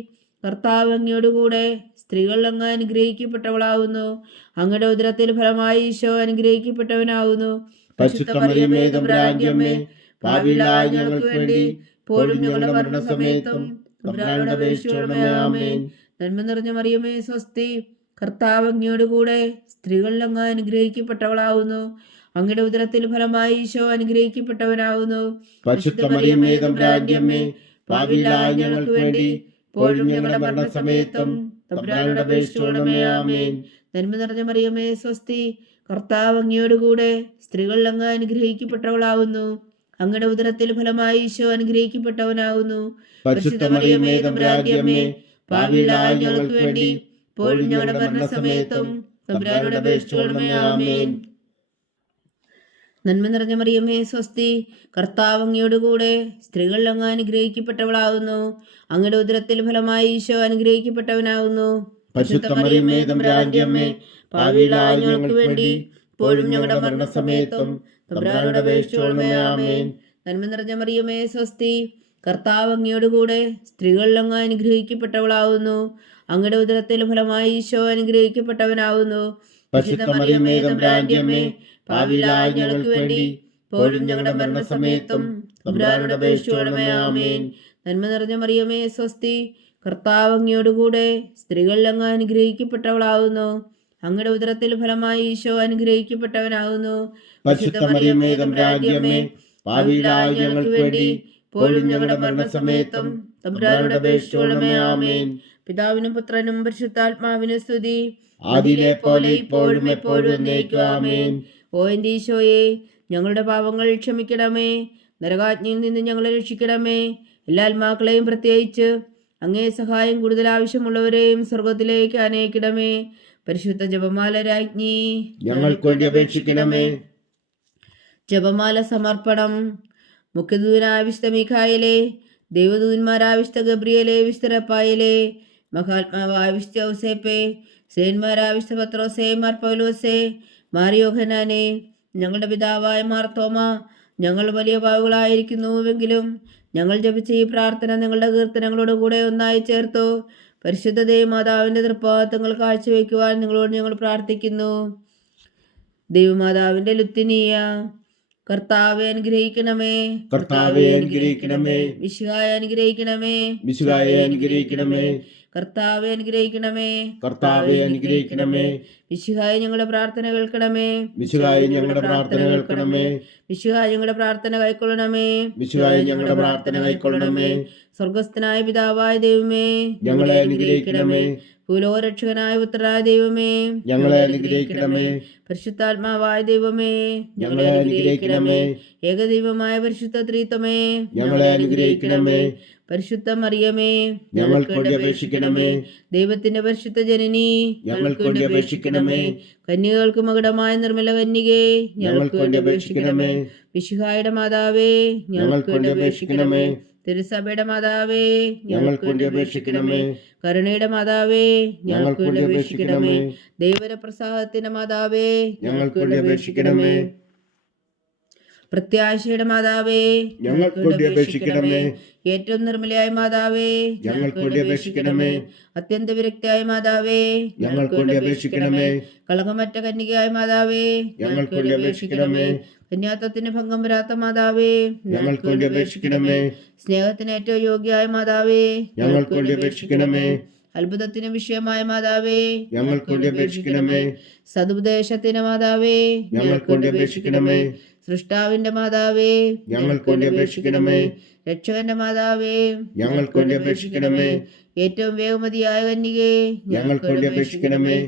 കർത്താവ് അങ്ങയോട് കൂടെ സ്ത്രീകളിൽ അങ്ങ് അനുഗ്രഹിക്കപ്പെട്ടവളാവുന്നു. അങ്ങയുടെ ഉദരത്തിൽ ഫലമായി ഈശോ അനുഗ്രഹിക്കപ്പെട്ടവനാകുന്നു. പരിശുദ്ധ മറിയമേ തമ്പുരാന്റെ അമ്മേ, പാപികളായ ഞങ്ങൾക്ക് വേണ്ടി ഇപ്പോഴും ഞങ്ങളുടെ മരണസമയത്തും തമ്പുരാനോട് അപേക്ഷിച്ചുകൊള്ളണമേ. ആമേൻ. നന്മ നിറഞ്ഞ മറിയമേ സ്വസ്തി, കർത്താവ് അങ്ങയോട് കൂടെ സ്ത്രീകളിൽ അങ്ങ് അനുഗ്രഹിക്കപ്പെട്ടവളാവുന്നു. അങ്ങയുടെ ഉദരത്തിൽ ഫലമായി ഈശോ അനുഗ്രഹിക്കപ്പെട്ടവനാകുന്നു. പരിശുദ്ധ മറിയമേ തമ്പുരാന്റെ അമ്മേ, പാപികളായ ഞങ്ങൾക്ക് വേണ്ടി ഇപ്പോഴും ഞങ്ങളുടെ മരണസമയത്തും തമ്പുരാനോട് അപേക്ഷിച്ചുകൊള്ളണമേ. ആമേൻ. നന്മ നിറഞ്ഞ മറിയമേ സ്വസ്തി, കർത്താവ് അങ്ങയോട് കൂടെ സ്ത്രീകളിൽ അങ്ങ് അനുഗ്രഹിക്കപ്പെട്ടവളാവുന്നു. അങ്ങയുടെ ഉദരത്തിൽ ഫലമായി ഈശോ അനുഗ്രഹിക്കപ്പെട്ടവനാകുന്നു. പരിശുദ്ധ മറിയമേ തമ്പുരാന്റെ അമ്മേ, പാപികളായ ഞങ്ങൾക്ക് വേണ്ടി ഇപ്പോഴും ഞങ്ങളുടെ മരണസമയത്തും തമ്പുരാനോട് അപേക്ഷിച്ചുകൊള്ളണമേ. ആമേൻ. നന്മ നിറഞ്ഞ മറിയമേ സ്വസ്തി, കർത്താവ് അങ്ങയോട് കൂടെ സ്ത്രീകളിൽ അങ്ങ് അനുഗ്രഹിക്കപ്പെട്ടവളാകുന്നു. അങ്ങയുടെ ഉദരത്തിൽ ഫലമായി ഈശോ അനുഗ്രഹിക്കപ്പെട്ടവനാകുന്നു. പരിശുദ്ധ മറിയമേ തമ്പുരാന്റെ അമ്മേ, പാപികളായ ഞങ്ങൾക്ക് വേണ്ടി ഇപ്പോഴും ഞങ്ങളുടെ മരണസമയത്തും തമ്പുരാനോട് അപേക്ഷിച്ചുകൊള്ളണമേ. ആമേൻ. നന്മ നിറഞ്ഞ മറിയമേ സ്വസ്തി, കർത്താവ് അങ്ങയോട് കൂടെ സ്ത്രീകളിൽ അങ്ങ് അനുഗ്രഹിക്കപ്പെട്ടവളാകുന്നു. അങ്ങയുടെ ഉദരത്തിൽ ഫലമായി ഈശോ അനുഗ്രഹിക്കപ്പെട്ടവനാകുന്നു. പരിശുദ്ധ മറിയമേ തമ്പുരാന്റെ അമ്മേ, പാപികളായ ഞങ്ങൾക്ക് വേണ്ടി ഇപ്പോഴും ഞങ്ങളുടെ മരണസമയത്തും തമ്പുരാനോട് അപേക്ഷിച്ചുകൊള്ളണമേ. ആമേൻ. നന്മ നിറഞ്ഞ മറിയമേ സ്വസ്തി, കർത്താവ് അങ്ങയോട് കൂടെ സ്ത്രീകളിൽ അങ്ങ് അനുഗ്രഹിക്കപ്പെട്ടവളാകുന്നു. അങ്ങയുടെ ഉദരത്തിൽ ഫലമായി ഈശോ അനുഗ്രഹിക്കപ്പെട്ടവനാകുന്നു. പരിശുദ്ധ മറിയമേ തമ്പുരാന്റെ അമ്മേ, പാപികളായ ഞങ്ങൾക്ക് വേണ്ടി ഇപ്പോഴും ഞങ്ങളുടെ മരണസമയത്തും തമ്പുരാനോട് അപേക്ഷിച്ചുകൊള്ളണമേ. ആമേൻ. പിതാവിനും പുത്രനും പരിശുദ്ധാത്മാവിനും സ്തുതി, ആദിയിലെ പോലെ ഇപ്പോഴും എപ്പോഴും എന്നേക്കും. ആമേൻ. ഓ എൻ്റെ ഈശോയെ, ഞങ്ങളുടെ പാപങ്ങൾ ക്ഷമിക്കണമേ. നരകാജ്ഞയിൽ നിന്ന് ഞങ്ങളെ രക്ഷിക്കണമേ. എല്ലാ ആത്മാക്കളെയും പ്രത്യേകിച്ച് അങ്ങേ സഹായം കൂടുതൽ ആവശ്യമുള്ളവരെയും സ്വർഗത്തിലേക്ക് അനയിക്കണമേ. പരിശുദ്ധ ജപമാല രാജ്ഞി, ഞങ്ങൾക്ക് വേണ്ടി അപേക്ഷിക്കണമേ. ജപമാല സമർപ്പണം. മുഖ്യദൂതനായ വിശുദ്ധ മീഖായേലേ, ദൈവദൂതന്മാരായ വിശുദ്ധ ഗബ്രിയേലേ, വിശുദ്ധ റഫായേലേ, മഹാത്മാവായ വിശുദ്ധ ഔസേപ്പേ, സേന്മാരായ വിശുദ്ധ പത്രോസേ, മാർ പൗലോസേ, മാർ യോഹന്നാനേ, ഞങ്ങളുടെ പിതാവായ മാർത്തോമ, ഞങ്ങൾ വലിയ പാവുകളായിരിക്കുന്നുവെങ്കിലും ഞങ്ങൾ ജപിച്ച ഈ പ്രാർത്ഥന നിങ്ങളുടെ കീർത്തനങ്ങളോട് കൂടെ ഒന്നായി ചേർത്തു പരിശുദ്ധ ദൈവമാതാവിൻ്റെ തൃപ്പാദങ്ങൾ കാഴ്ചവെക്കുവാൻ നിങ്ങളോട് ഞങ്ങൾ പ്രാർത്ഥിക്കുന്നു. ദൈവമാതാവിൻ്റെ ലുത്തിനിയ, കർത്താവെ അനുഗ്രഹിക്കണമേ. കർത്താവെ അനുഗ്രഹിക്കണമേ. മിശിഹായെ അനുഗ്രഹിക്കണമേ. മിശിഹായെ അനുഗ്രഹിക്കണമേ. കർത്താവെ അനുഗ്രഹിക്കണമേ. കർത്താവെ അനുഗ്രഹിക്കണമേ. മിശിഹായെ ഞങ്ങളുടെ പ്രാർത്ഥന കേൾക്കണമേ. മിശിഹായെ ഞങ്ങളുടെ പ്രാർത്ഥന കേൾക്കണമേ. മിശിഹായെ ഞങ്ങളുടെ പ്രാർത്ഥന കൈക്കൊള്ളണമേ. മിശിഹായെ ഞങ്ങളുടെ പ്രാർത്ഥന കൈക്കൊള്ളണമേ. സ്വർഗസ്ഥനായ പിതാവായ ദൈവമേ, ഞങ്ങളെ അനുഗ്രഹിക്കണമേ. ഭൂലോകരക്ഷകനായ പുത്രനായ ദൈവമേ, ഞങ്ങളെ അനുഗ്രഹിക്കണമേ. പരിശുദ്ധാത്മാവായ ദൈവമേ, ഞങ്ങളെ അനുഗ്രഹിക്കണമേ. ഏകദൈവമായ പരിശുദ്ധ ത്രിത്വമേ, ഞങ്ങളെ അനുഗ്രഹിക്കണമേ. പരിശുദ്ധ മറിയമേ, ഞങ്ങൾക്ക് വേണ്ടി അപേക്ഷിക്കണമേ. ദൈവത്തിന്റെ പരിശുദ്ധ ജനനി, ഞങ്ങൾക്ക് വേണ്ടി അപേക്ഷിക്കണമേ. കന്യകൾക്ക് മകുടമായ നിർമ്മല കന്യകേ, ഞങ്ങൾക്ക് വേണ്ടി അപേക്ഷിക്കണമേ. മിശിഹായുടെ മാതാവേ, ഞങ്ങൾക്ക് വേണ്ടി അപേക്ഷിക്കണമേ. തിരുസഭയുടെ മാതാവേ, ഞങ്ങൾക്ക് വേണ്ടി അപേക്ഷിക്കണമേ. കരുണയുടെ മാതാവേ, ഞങ്ങൾക്ക് വേണ്ടി അപേക്ഷിക്കണമേ. ദൈവപ്രസാദത്തിന്റെ മാതാവേ, ഞങ്ങൾക്ക് വേണ്ടി അപേക്ഷിക്കണമേ. പ്രത്യാശയുടെ മാതാവേ, ഞങ്ങൾക്ക് വേണ്ടി അപേക്ഷിക്കണമേ. ഏറ്റവും നിർമ്മലയായ മാതാവേ, ഞങ്ങൾക്ക് വേണ്ടി അപേക്ഷിക്കണമേ. അത്യന്ത വിരക്തിയായ മാതാവേ, ഞങ്ങൾക്ക് വേണ്ടി അപേക്ഷിക്കണമേ. കളങ്കമറ്റ കന്യകയായ മാതാവേ, ഞങ്ങൾക്ക് വേണ്ടി അപേക്ഷിക്കണമേ. കന്യാത്വത്തിന് ഭംഗം വരാത്ത മാതാവേ, ഞങ്ങൾക്ക് വേണ്ടി അപേക്ഷിക്കണമേ. സ്നേഹത്തിന് ഏറ്റവും യോഗ്യയായ മാതാവേ, ഞങ്ങൾക്ക് വേണ്ടി അപേക്ഷിക്കണമേ. അത്ഭുതത്തിന് വിഷയമായ മാതാവേ, ഞങ്ങൾക്ക് വേണ്ടി അപേക്ഷിക്കണമേ. സതുപദേശത്തിന് മാതാവേ, ഞങ്ങൾക്ക് വേണ്ടി അപേക്ഷിക്കണമേ. സൃഷ്ടാവിന്റെ മാതാവേ, ഞങ്ങൾക്ക് വേണ്ടി അപേക്ഷിക്കണമേ. രക്ഷകന്റെ മാതാവേ, ഞങ്ങൾക്ക് വേണ്ടി അപേക്ഷിക്കണമേ. ഏറ്റവും വേഗമതിയായ കന്യകേ, ഞങ്ങൾക്ക് വേണ്ടി അപേക്ഷിക്കണമേ.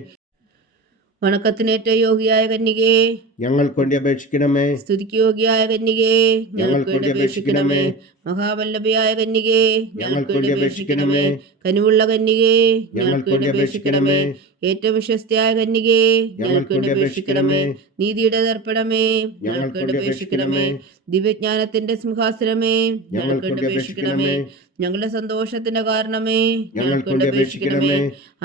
വണക്കത്തിന് ഏറ്റവും യോഗ്യയായ കന്യകേ, ഞങ്ങൾക്ക് വേണ്ടി അപേക്ഷിക്കണമേ. സ്തുതിക്ക് യോഗ്യയായ കന്യകേ, ഞങ്ങൾക്ക് വേണ്ടി അപേക്ഷിക്കണമേ. മഹാവല്ലഭയായ കന്യകേ, ഞങ്ങൾക്ക് വേണ്ടി അപേക്ഷിക്കണമേ. കനിവുള്ള കന്യകേ, ഞങ്ങൾക്ക് വേണ്ടി അപേക്ഷിക്കണമേ. ഏറ്റവും വിശ്വസ്തയായ കന്യകേ, ഞങ്ങൾക്ക് വേണ്ടി അപേക്ഷിക്കണമേ. നീതിയുടെ ദർപ്പണമേ, ഞങ്ങൾക്ക് വേണ്ടി അപേക്ഷിക്കണമേ. ദിവ്യജ്ഞാനത്തിന്റെ സിംഹാസനമേ, ഞങ്ങൾക്ക് വേണ്ടി അപേക്ഷിക്കണമേ. ഞങ്ങളുടെ സന്തോഷത്തിന്റെ കാരണമേ, ഞങ്ങൾക്ക് വേണ്ടി അപേക്ഷിക്കണമേ.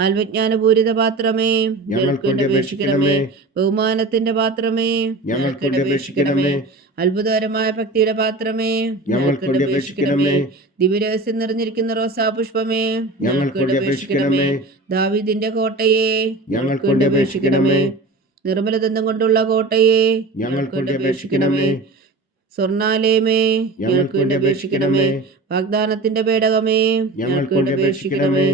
ആത്മജ്ഞാനപൂരിത പാത്രമേ, ഞങ്ങൾക്ക് വേണ്ടി അപേക്ഷിക്കണമേ. ബഹുമാനത്തിന്റെ പാത്രമേ, ഞങ്ങൾക്ക് വേണ്ടി അപേക്ഷിക്കണമേ. അത്ഭുതകരമായ ഭക്തിയുടെ പാത്രമേ, ഞങ്ങൾക്ക് വേണ്ടി അപേക്ഷിക്കണമേ. ദിവ്യരഹസ്യം നിറഞ്ഞിരിക്കുന്ന റോസാ പുഷ്പമേ, ഞങ്ങൾക്ക് വേണ്ടി അപേക്ഷിക്കണമേ. ദാവീദിന്റെ കോട്ടയെ, ഞങ്ങൾക്ക് വേണ്ടി അപേക്ഷിക്കണമേ. നിർമ്മലദന്തം കൊണ്ടുള്ള കോട്ടയെ, ഞങ്ങൾക്ക് വേണ്ടി അപേക്ഷിക്കണമേ. സ്വർണാലയമേ, ഞങ്ങൾക്ക് വേണ്ടി അപേക്ഷിക്കണമേ. വാഗ്ദാനത്തിന്റെ പേടകമേ, ഞങ്ങൾക്ക് വേണ്ടി അപേക്ഷിക്കണമേ.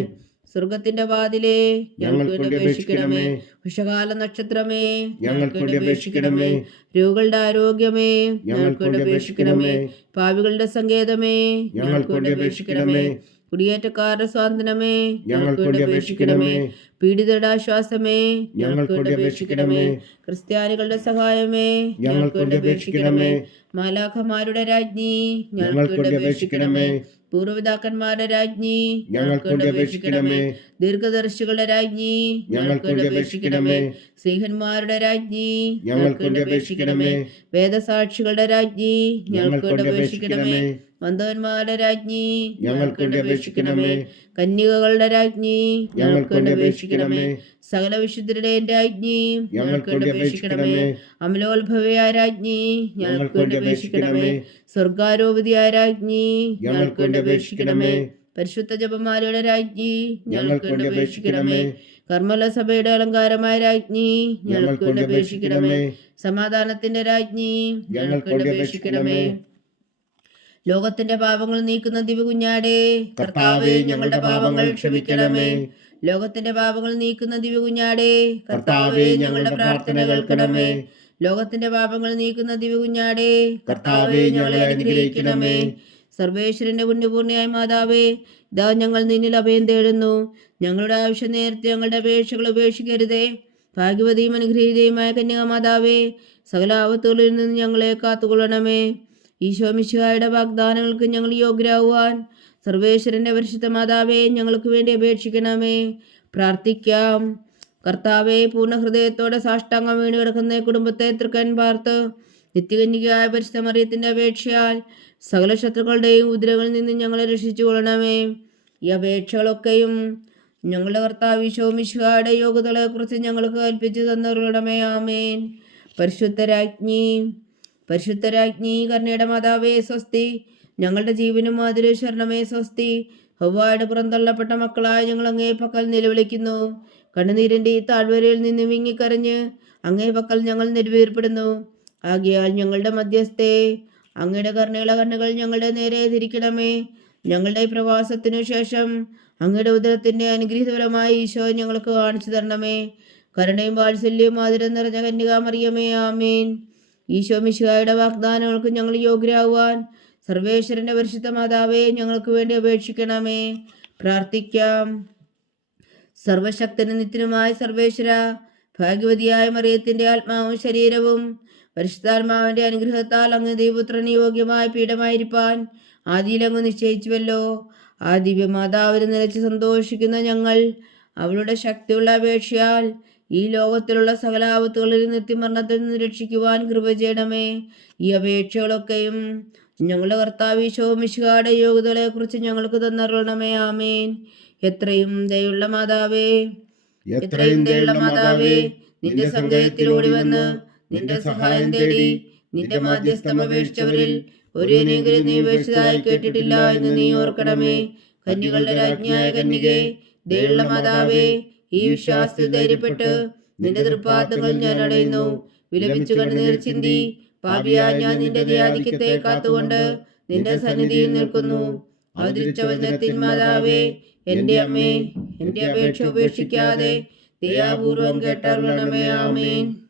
സ്വർഗത്തിന്റെ വാതിലേ, ഞങ്ങൾക്ക് വേണ്ടി അപേക്ഷിക്കണമേ. ഉഷകാല നക്ഷത്രമേ, ഞങ്ങൾക്ക് വേണ്ടി അപേക്ഷിക്കണമേ. രോഗികളുടെ ആരോഗ്യമേ, ഞങ്ങൾക്ക് വേണ്ടി അപേക്ഷിക്കണമേ. പാപികളുടെ സങ്കേതമേ, ഞങ്ങൾക്ക് വേണ്ടി അപേക്ഷിക്കണമേ. കുടിയേറ്റക്കാരുടെ സ്വാതന്ത്ര്യമേ, ഞങ്ങൾക്ക് വേണ്ടി അപേക്ഷിക്കണമേ. പീഡിതരുടെ ആശ്വാസമേ, ഞങ്ങൾക്ക് വേണ്ടി അപേക്ഷിക്കണമേ. ക്രിസ്ത്യാനികളുടെ സഹായമേ, ഞങ്ങൾക്ക് വേണ്ടി അപേക്ഷിക്കണമേ. മാലാഖമാരുടെ രാജ്ഞി, ഞങ്ങൾക്ക് വേണ്ടി അപേക്ഷിക്കണമേ. പൂർവ്വപിതാക്കന്മാരുടെ രാജ്ഞി, ഞങ്ങൾക്ക് വേണ്ടി അപേക്ഷിക്കണമേ. ദീർഘദർശികളുടെ രാജ്ഞി, ഞങ്ങൾക്ക് വേണ്ടി അപേക്ഷിക്കണമേ. സ്ത്രീഹന്മാരുടെ രാജ്ഞി, ഞങ്ങൾക്ക് വേണ്ടി അപേക്ഷിക്കണമേ. വേദസാക്ഷികളുടെ രാജ്ഞി, ഞങ്ങൾക്ക് വേണ്ടി അപേക്ഷിക്കണമേ. മന്ദവന്മാരുടെ രാജ്ഞി, ഞങ്ങൾക്ക് വേണ്ടി അപേക്ഷിക്കണമേ. കന്യകകളുടെ രാജ്ഞി, ഞങ്ങൾക്ക് വേണ്ടി അപേക്ഷിക്കണമേ. സകല വിശുദ്ധരുടെയും രാജ്ഞി, ഞങ്ങൾക്ക് വേണ്ടി അപേക്ഷിക്കണമേ. അമലോത്ഭവയായ രാജ്ഞി, ഞങ്ങൾക്ക് വേണ്ടി അപേക്ഷിക്കണമേ. സ്വർഗാരോപതിയായ രാജ്ഞി, ഞങ്ങൾക്ക് വേണ്ടി അപേക്ഷിക്കണമേ. പരിശുദ്ധ ജപമാലയുടെ രാജ്ഞി, ഞങ്ങൾക്ക് വേണ്ടി അപേക്ഷിക്കണമേ. കർമ്മല സഭയുടെ അലങ്കാരമായ രാജ്ഞി, ഞങ്ങൾക്ക് വേണ്ടി അപേക്ഷിക്കണമേ. സമാധാനത്തിന്റെ രാജ്ഞി, ഞങ്ങൾക്ക് വേണ്ടി അപേക്ഷിക്കണമേ. ലോകത്തിന്റെ പാപങ്ങൾ നീക്കുന്ന ദിവ്യകുഞ്ഞാടേ, കർത്താവേ, ഞങ്ങളുടെ പാപങ്ങൾ ക്ഷമിക്കണമേ. ലോകത്തിന്റെ പാപങ്ങൾ നീക്കുന്ന ദിവ്യകുഞ്ഞാടേ, കർത്താവേ, ഞങ്ങളുടെ പ്രാർത്ഥന കേൾക്കണമേ. ലോകത്തിന്റെ പാപങ്ങൾ നീക്കുന്ന ദിവ്യകുഞ്ഞാടേ, കർത്താവേ, ഞങ്ങളെ അനുഗ്രഹിക്കണമേ. സർവേശ്വരന്റെ പുണ്യപൂർണ്ണയായ മാതാവേ, ഇതാ ഞങ്ങൾ നിന്നിൽ അഭയം തേടുന്നു. ഞങ്ങളുടെ ആവശ്യം നേരത്തെ ഞങ്ങളുടെ അപേക്ഷകൾ ഉപേക്ഷിക്കരുതേ. ഭാഗ്യവതിയും അനുഗ്രഹീതയുമായ കന്യക മാതാവേ, സകല ആപത്തുകളിൽ നിന്ന് ഞങ്ങളെ കാത്തുകൊള്ളണമേ. ഈശോ മിശിഹായുടെ വാഗ്ദാനങ്ങൾക്ക് ഞങ്ങൾ യോഗ്യരാകുവാൻ സർവേശ്വരന്റെ പരിശുദ്ധ മാതാവേ, ഞങ്ങൾക്ക് വേണ്ടി അപേക്ഷിക്കണമേ. പ്രാർത്ഥിക്കാം. കർത്താവെ, പൂർണ്ണ ഹൃദയത്തോടെ സാഷ്ടാംഗം വീണ് കിടക്കുന്ന കുടുംബത്തെ തൃക്കൻ പാർത്ത് നിത്യകന്യകയായ പരിശുദ്ധ മറിയത്തിന്റെ അപേക്ഷയാൽ സകല ശത്രുക്കളുടെയും ഉദ്രകളിൽ നിന്ന് ഞങ്ങളെ രക്ഷിച്ചു കൊള്ളണമേ. ഈ അപേക്ഷകളൊക്കെയും ഞങ്ങളുടെ കർത്താവ് ഈശോ മിശിഹായുടെ യോഗ്യതകളെ കുറിച്ച് ഞങ്ങൾക്ക് കൽപ്പിച്ചു തന്നവരുടമേ. ആമേൻ. പരിശുദ്ധരാജ്ഞി കരുണയുടെ മാതാവേ സ്വസ്തി. ഞങ്ങളുടെ ജീവനും മാതിരി ശരണമേ സ്വസ്തി. ഹവ്വായുടെ പുറന്തള്ളപ്പെട്ട മക്കളായ ഞങ്ങൾ അങ്ങേ പക്കൽ നിലവിളിക്കുന്നു. കണ്ണുനീരിൻ്റെ ഈ താഴ്വരയിൽ നിന്ന് വിങ്ങിക്കരഞ്ഞ് അങ്ങേ പക്കൽ ഞങ്ങൾ നെടുവീർപ്പെടുന്നു. ആകയാൽ ഞങ്ങളുടെ മധ്യസ്ഥേ, അങ്ങയുടെ കരുണയുള്ള കണ്ണുകൾ ഞങ്ങളുടെ നേരെ തിരിക്കണമേ. ഞങ്ങളുടെ ഈ പ്രവാസത്തിനു ശേഷം അങ്ങയുടെ ഉദരത്തിൻ്റെ അനുഗ്രഹീതപരമായ ഈശോ ഞങ്ങൾക്ക് കാണിച്ചു തരണമേ. കരുണയും വാത്സല്യവും ആദരം നിറഞ്ഞ കന്യകാമറിയമേ. ആമേൻ. ഈശോ മിശിഹായുടെ വാഗ്ദാനങ്ങൾക്ക് ഞങ്ങൾ യോഗ്യരാകുവാൻ സർവേശ്വരന്റെ പരിശുദ്ധ മാതാവേ, ഞങ്ങൾക്ക് വേണ്ടി അപേക്ഷിക്കണമേ. പ്രാർത്ഥിക്കാം. സർവശക്തനും നിത്യനുമായ സർവേശ്വര, ഭാഗ്യവതിയായ മറിയത്തിന്റെ ആത്മാവും ശരീരവും പരിശുദ്ധാത്മാവിന്റെ അനുഗ്രഹത്താൽ അങ്ങ് ദൈവപുത്രന് യോഗ്യമായ പീഠമായിരിക്കാൻ ആദിയിലങ്ങ് നിശ്ചയിച്ചുവല്ലോ. ആ ദിവ്യമാതാവിന് നിലച്ച് സന്തോഷിക്കുന്ന ഞങ്ങൾ അവളുടെ ശക്തിയുള്ള അപേക്ഷയാൽ ഈ ലോകത്തിലുള്ള സകല ആപത്തുകളിൽ നിത്യമരണത്തിൽ നിന്ന് രക്ഷിക്കുവാൻ കൃപ ചെയ്യണമേ. ഈ അപേക്ഷകളൊക്കെയും ഞങ്ങളുടെ കർത്താവ് ഈശോ മിശിഹായുടെ യോഗ്യതകളെ കുറിച്ച് ഞങ്ങൾക്ക് തന്നരുളണമേ. ആമേൻ. എത്രയും ദയുള്ള മാതാവേ, നിന്റെ സങ്കേതത്തിലൂടി വന്ന് നിന്റെ സഹായം തേടി നിന്റെ മാധ്യസ്ഥം അപേക്ഷിച്ചവരിൽ ഒരുവനെങ്കിലും നീ ഉപേക്ഷിച്ചതായി കേട്ടിട്ടില്ല എന്ന് നീ ഓർക്കണമേ. കന്യകളുടെ രാജ്ഞിയായ കന്യകേ, ദയുള്ള മാതാവേ, ഈ വിശ്വാസത്തിൽ ധൈര്യപ്പെട്ട് നിന്റെ തൃപ്പാദങ്ങൾ ഞാൻ അടയുന്നു. വിലപിച്ചു കണ്ണുനീർ ചിന്തി പാപിയായ ഞാൻ നിന്റെ ദയാധിക്യത്തെ കാത്തുകൊണ്ട് നിന്റെ സന്നിധിയിൽ നിൽക്കുന്നു. അവതരിച്ച വചനത്തിൻ മാതാവേ, എന്റെ അമ്മേ, എന്റെ അപേക്ഷ ഉപേക്ഷിക്കാതെ ദയാപൂർവം കേട്ടരുളണമേ. ആമേൻ.